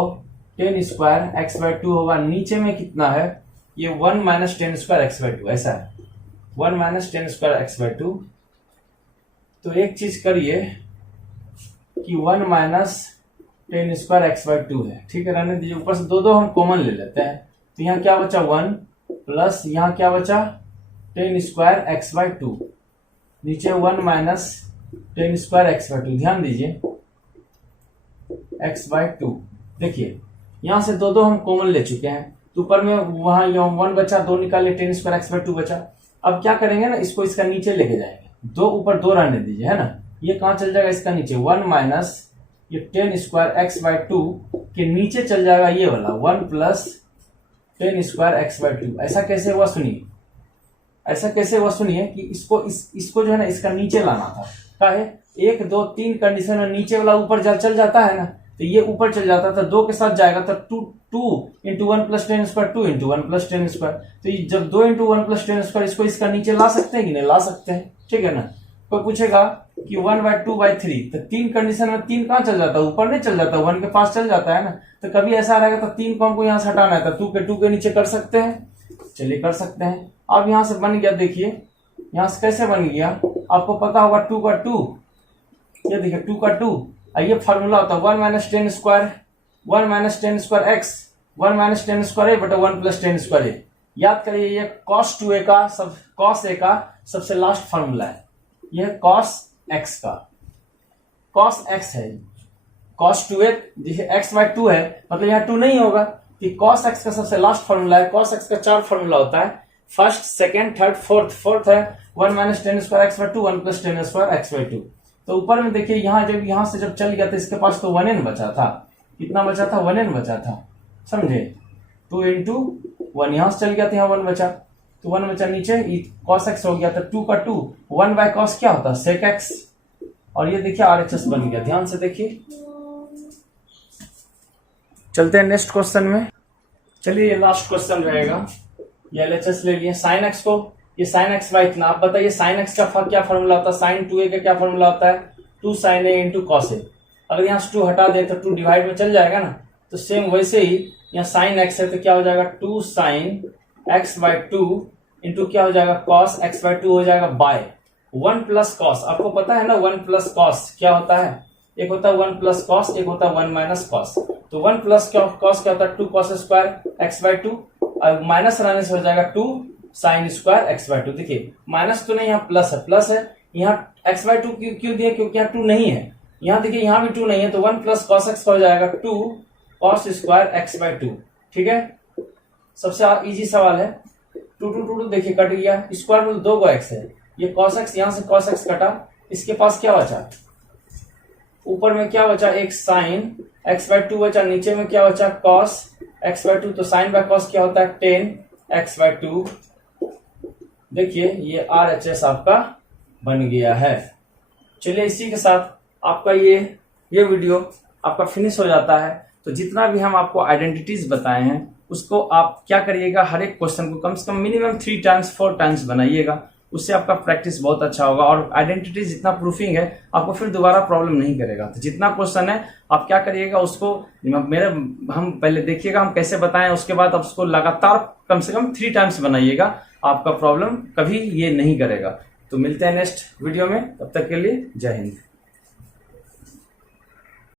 10² x/2 होगा, नीचे में कितना है ये 1 - 10² x/2, ऐसा है 1 - 10² x/2। तो एक चीज करिए कि 1 - 10² x/2 है, ठीक है, रहने दीजिए, ऊपर से दो हम कॉमन ले लेते हैं, तो यहाँ क्या बचा 1 प्लस यहाँ क्या बचा 10² x/2, नीचे 1 - 10² x/2, ध्यान दीजिए x/2। देखिए यहां से दो हम कॉमन ले चुके हैं, तो ऊपर में वहां 1 बचा, 2 निकाले 10² x/2 बचा। अब क्या करेंगे ना, इसको इसका नीचे लेके जाएंगे, 2 ऊपर 2 रहने दीजिए, है ना, ये कहां चल जाएगा इसका नीचे, 1 - ये 10² x/2 के नीचे चल जाएगा ये वाला 1 + 10² x/2। ऐसा कैसे हुआ सुनिए, ऐसा कैसे हुआ सुनिए कि इसको जो है ना इसका नीचे लाना था, काहे 1 2 3 कंडीशन में नीचे वाला ऊपर चल जाता है ना, तो ये ऊपर चल जाता था, 2 के साथ जाएगा तो 2 × 1 + 10², 2 × 1 + 10², तो ये जब 2 × 1 + 10² इसको इसका नीचे ला सकते हैं कि नहीं ला सकते हैं, ठीक है ना। कोई पूछेगा कि 1/2/3, तो 3 कंडीशन में 3 कहां चल जाता है, ऊपर नहीं चल जाता, 1 के पास चल जाता है ना, तो कभी ऐसा रहेगा तो 3 को हमको यहाँ से हटाना है, तो 2 के नीचे कर सकते हैं, चलिए कर सकते हैं। अब यहां से बन गया, देखिए यहां से कैसे बन गया, आपको पता होगा 2 का 2, ये देखिए 2 का 2, ये फार्मूला होता है 1 minus ten square, 1 minus ten square x, 1 minus ten square A बटा 1 प्लस टेन स्क्वायर ए। याद करिए ये cos 2a का cos a का सबसे लास्ट फार्मूला है, यह cos x का, cos x है, cos 2a देखिए x बाय 2 है, मतलब यहाँ 2 नहीं होगा कि cos x का सबसे लास्ट फार्मूला है। cos x का 4 फार्मूला होता है, फर्स्ट, सेकेंड, थर्ड, फोर्थ है 1 minus ten square x by 2, 1 plus ten square x by 2। तो ऊपर में देखिए यहां से जब चल गया था इसके पास तो 1n बचा था, कितना बचा था, 1n बचा था, समझे, 2 इंटू 1 यहां से चल गया था, यहाँ 1 बचा, तो 1 बचा नीचे, cos x हो गया था 2 का 2, 1 बाय cos क्या होता है sec x, और ये देखिए RHS बन गया। ध्यान से देखिए, चलते हैं नेक्स्ट क्वेश्चन में। चलिए ये लास्ट क्वेश्चन रहेगा, ये LHS ले लिए sin x को, ये sin x बाय इतना, आप बताइए sin x का क्या फॉर्मूला होता है, sin 2a का क्या फॉर्मूला होता है, 2 sin a into cos a। अगर यहाँ से 2 हटा दे तो 2 डिवाइड में चल जाएगा ना, तो सेम वैसे ही यहाँ sin x है तो क्या हो जाएगा 2 sin x बाय 2 इंटू क्या हो जाएगा cos x बाय 2 हो जाएगा बाय 1 प्लस cos। आपको पता है ना 1 प्लस cos क्या होता है, एक होता है 1 प्लस cos, एक होता है 1 माइनस cos। तो 1 प्लस cos क्या होता है 2 cos स्क्वायर x बाय 2, और माइनस रहने से हो जाएगा 2 साइन स्क्वायर x बाय 2। देखिए माइनस तो नहीं, यहाँ प्लस है, यहाँ x बाय 2 क्यों दिया, क्योंकि यहाँ 2 नहीं है, यहाँ देखिए यहाँ भी 2 नहीं है, तो 1 प्लस cos x हो जाएगा 2 cos स्क्वायर x बाय 2। ठीक है, सबसे इजी सवाल है, 2 देखिए कट गया, स्क्वायर में 2 को x है, ये cos x, यहाँ से cos x कटा, इसके पास क्या बचा, ऊपर में क्या बचा, एक साइन x बाय 2 बचा, नीचे में क्या बचा cos x बाय 2, तो साइन बाय cos क्या होता है 10 x बाय 2। देखिए ये RHS आपका बन गया है। चलिए इसी के साथ आपका ये वीडियो आपका फिनिश हो जाता है। तो जितना भी हम आपको आइडेंटिटीज बताए हैं उसको आप क्या करिएगा, हर एक क्वेश्चन को कम से कम मिनिमम 3 टाइम्स 4 टाइम्स बनाइएगा, उससे आपका प्रैक्टिस बहुत अच्छा होगा, और आइडेंटिटी जितना प्रूफिंग है आपको फिर दोबारा प्रॉब्लम नहीं करेगा। तो जितना क्वेश्चन है आप क्या करिएगा, उसको हम पहले देखिएगा हम कैसे बताएं, उसके बाद आप उसको लगातार कम से कम 3 टाइम्स बनाइएगा, आपका प्रॉब्लम कभी ये नहीं करेगा। तो मिलते हैं नेक्स्ट वीडियो में, तब तक के लिए जय हिंद।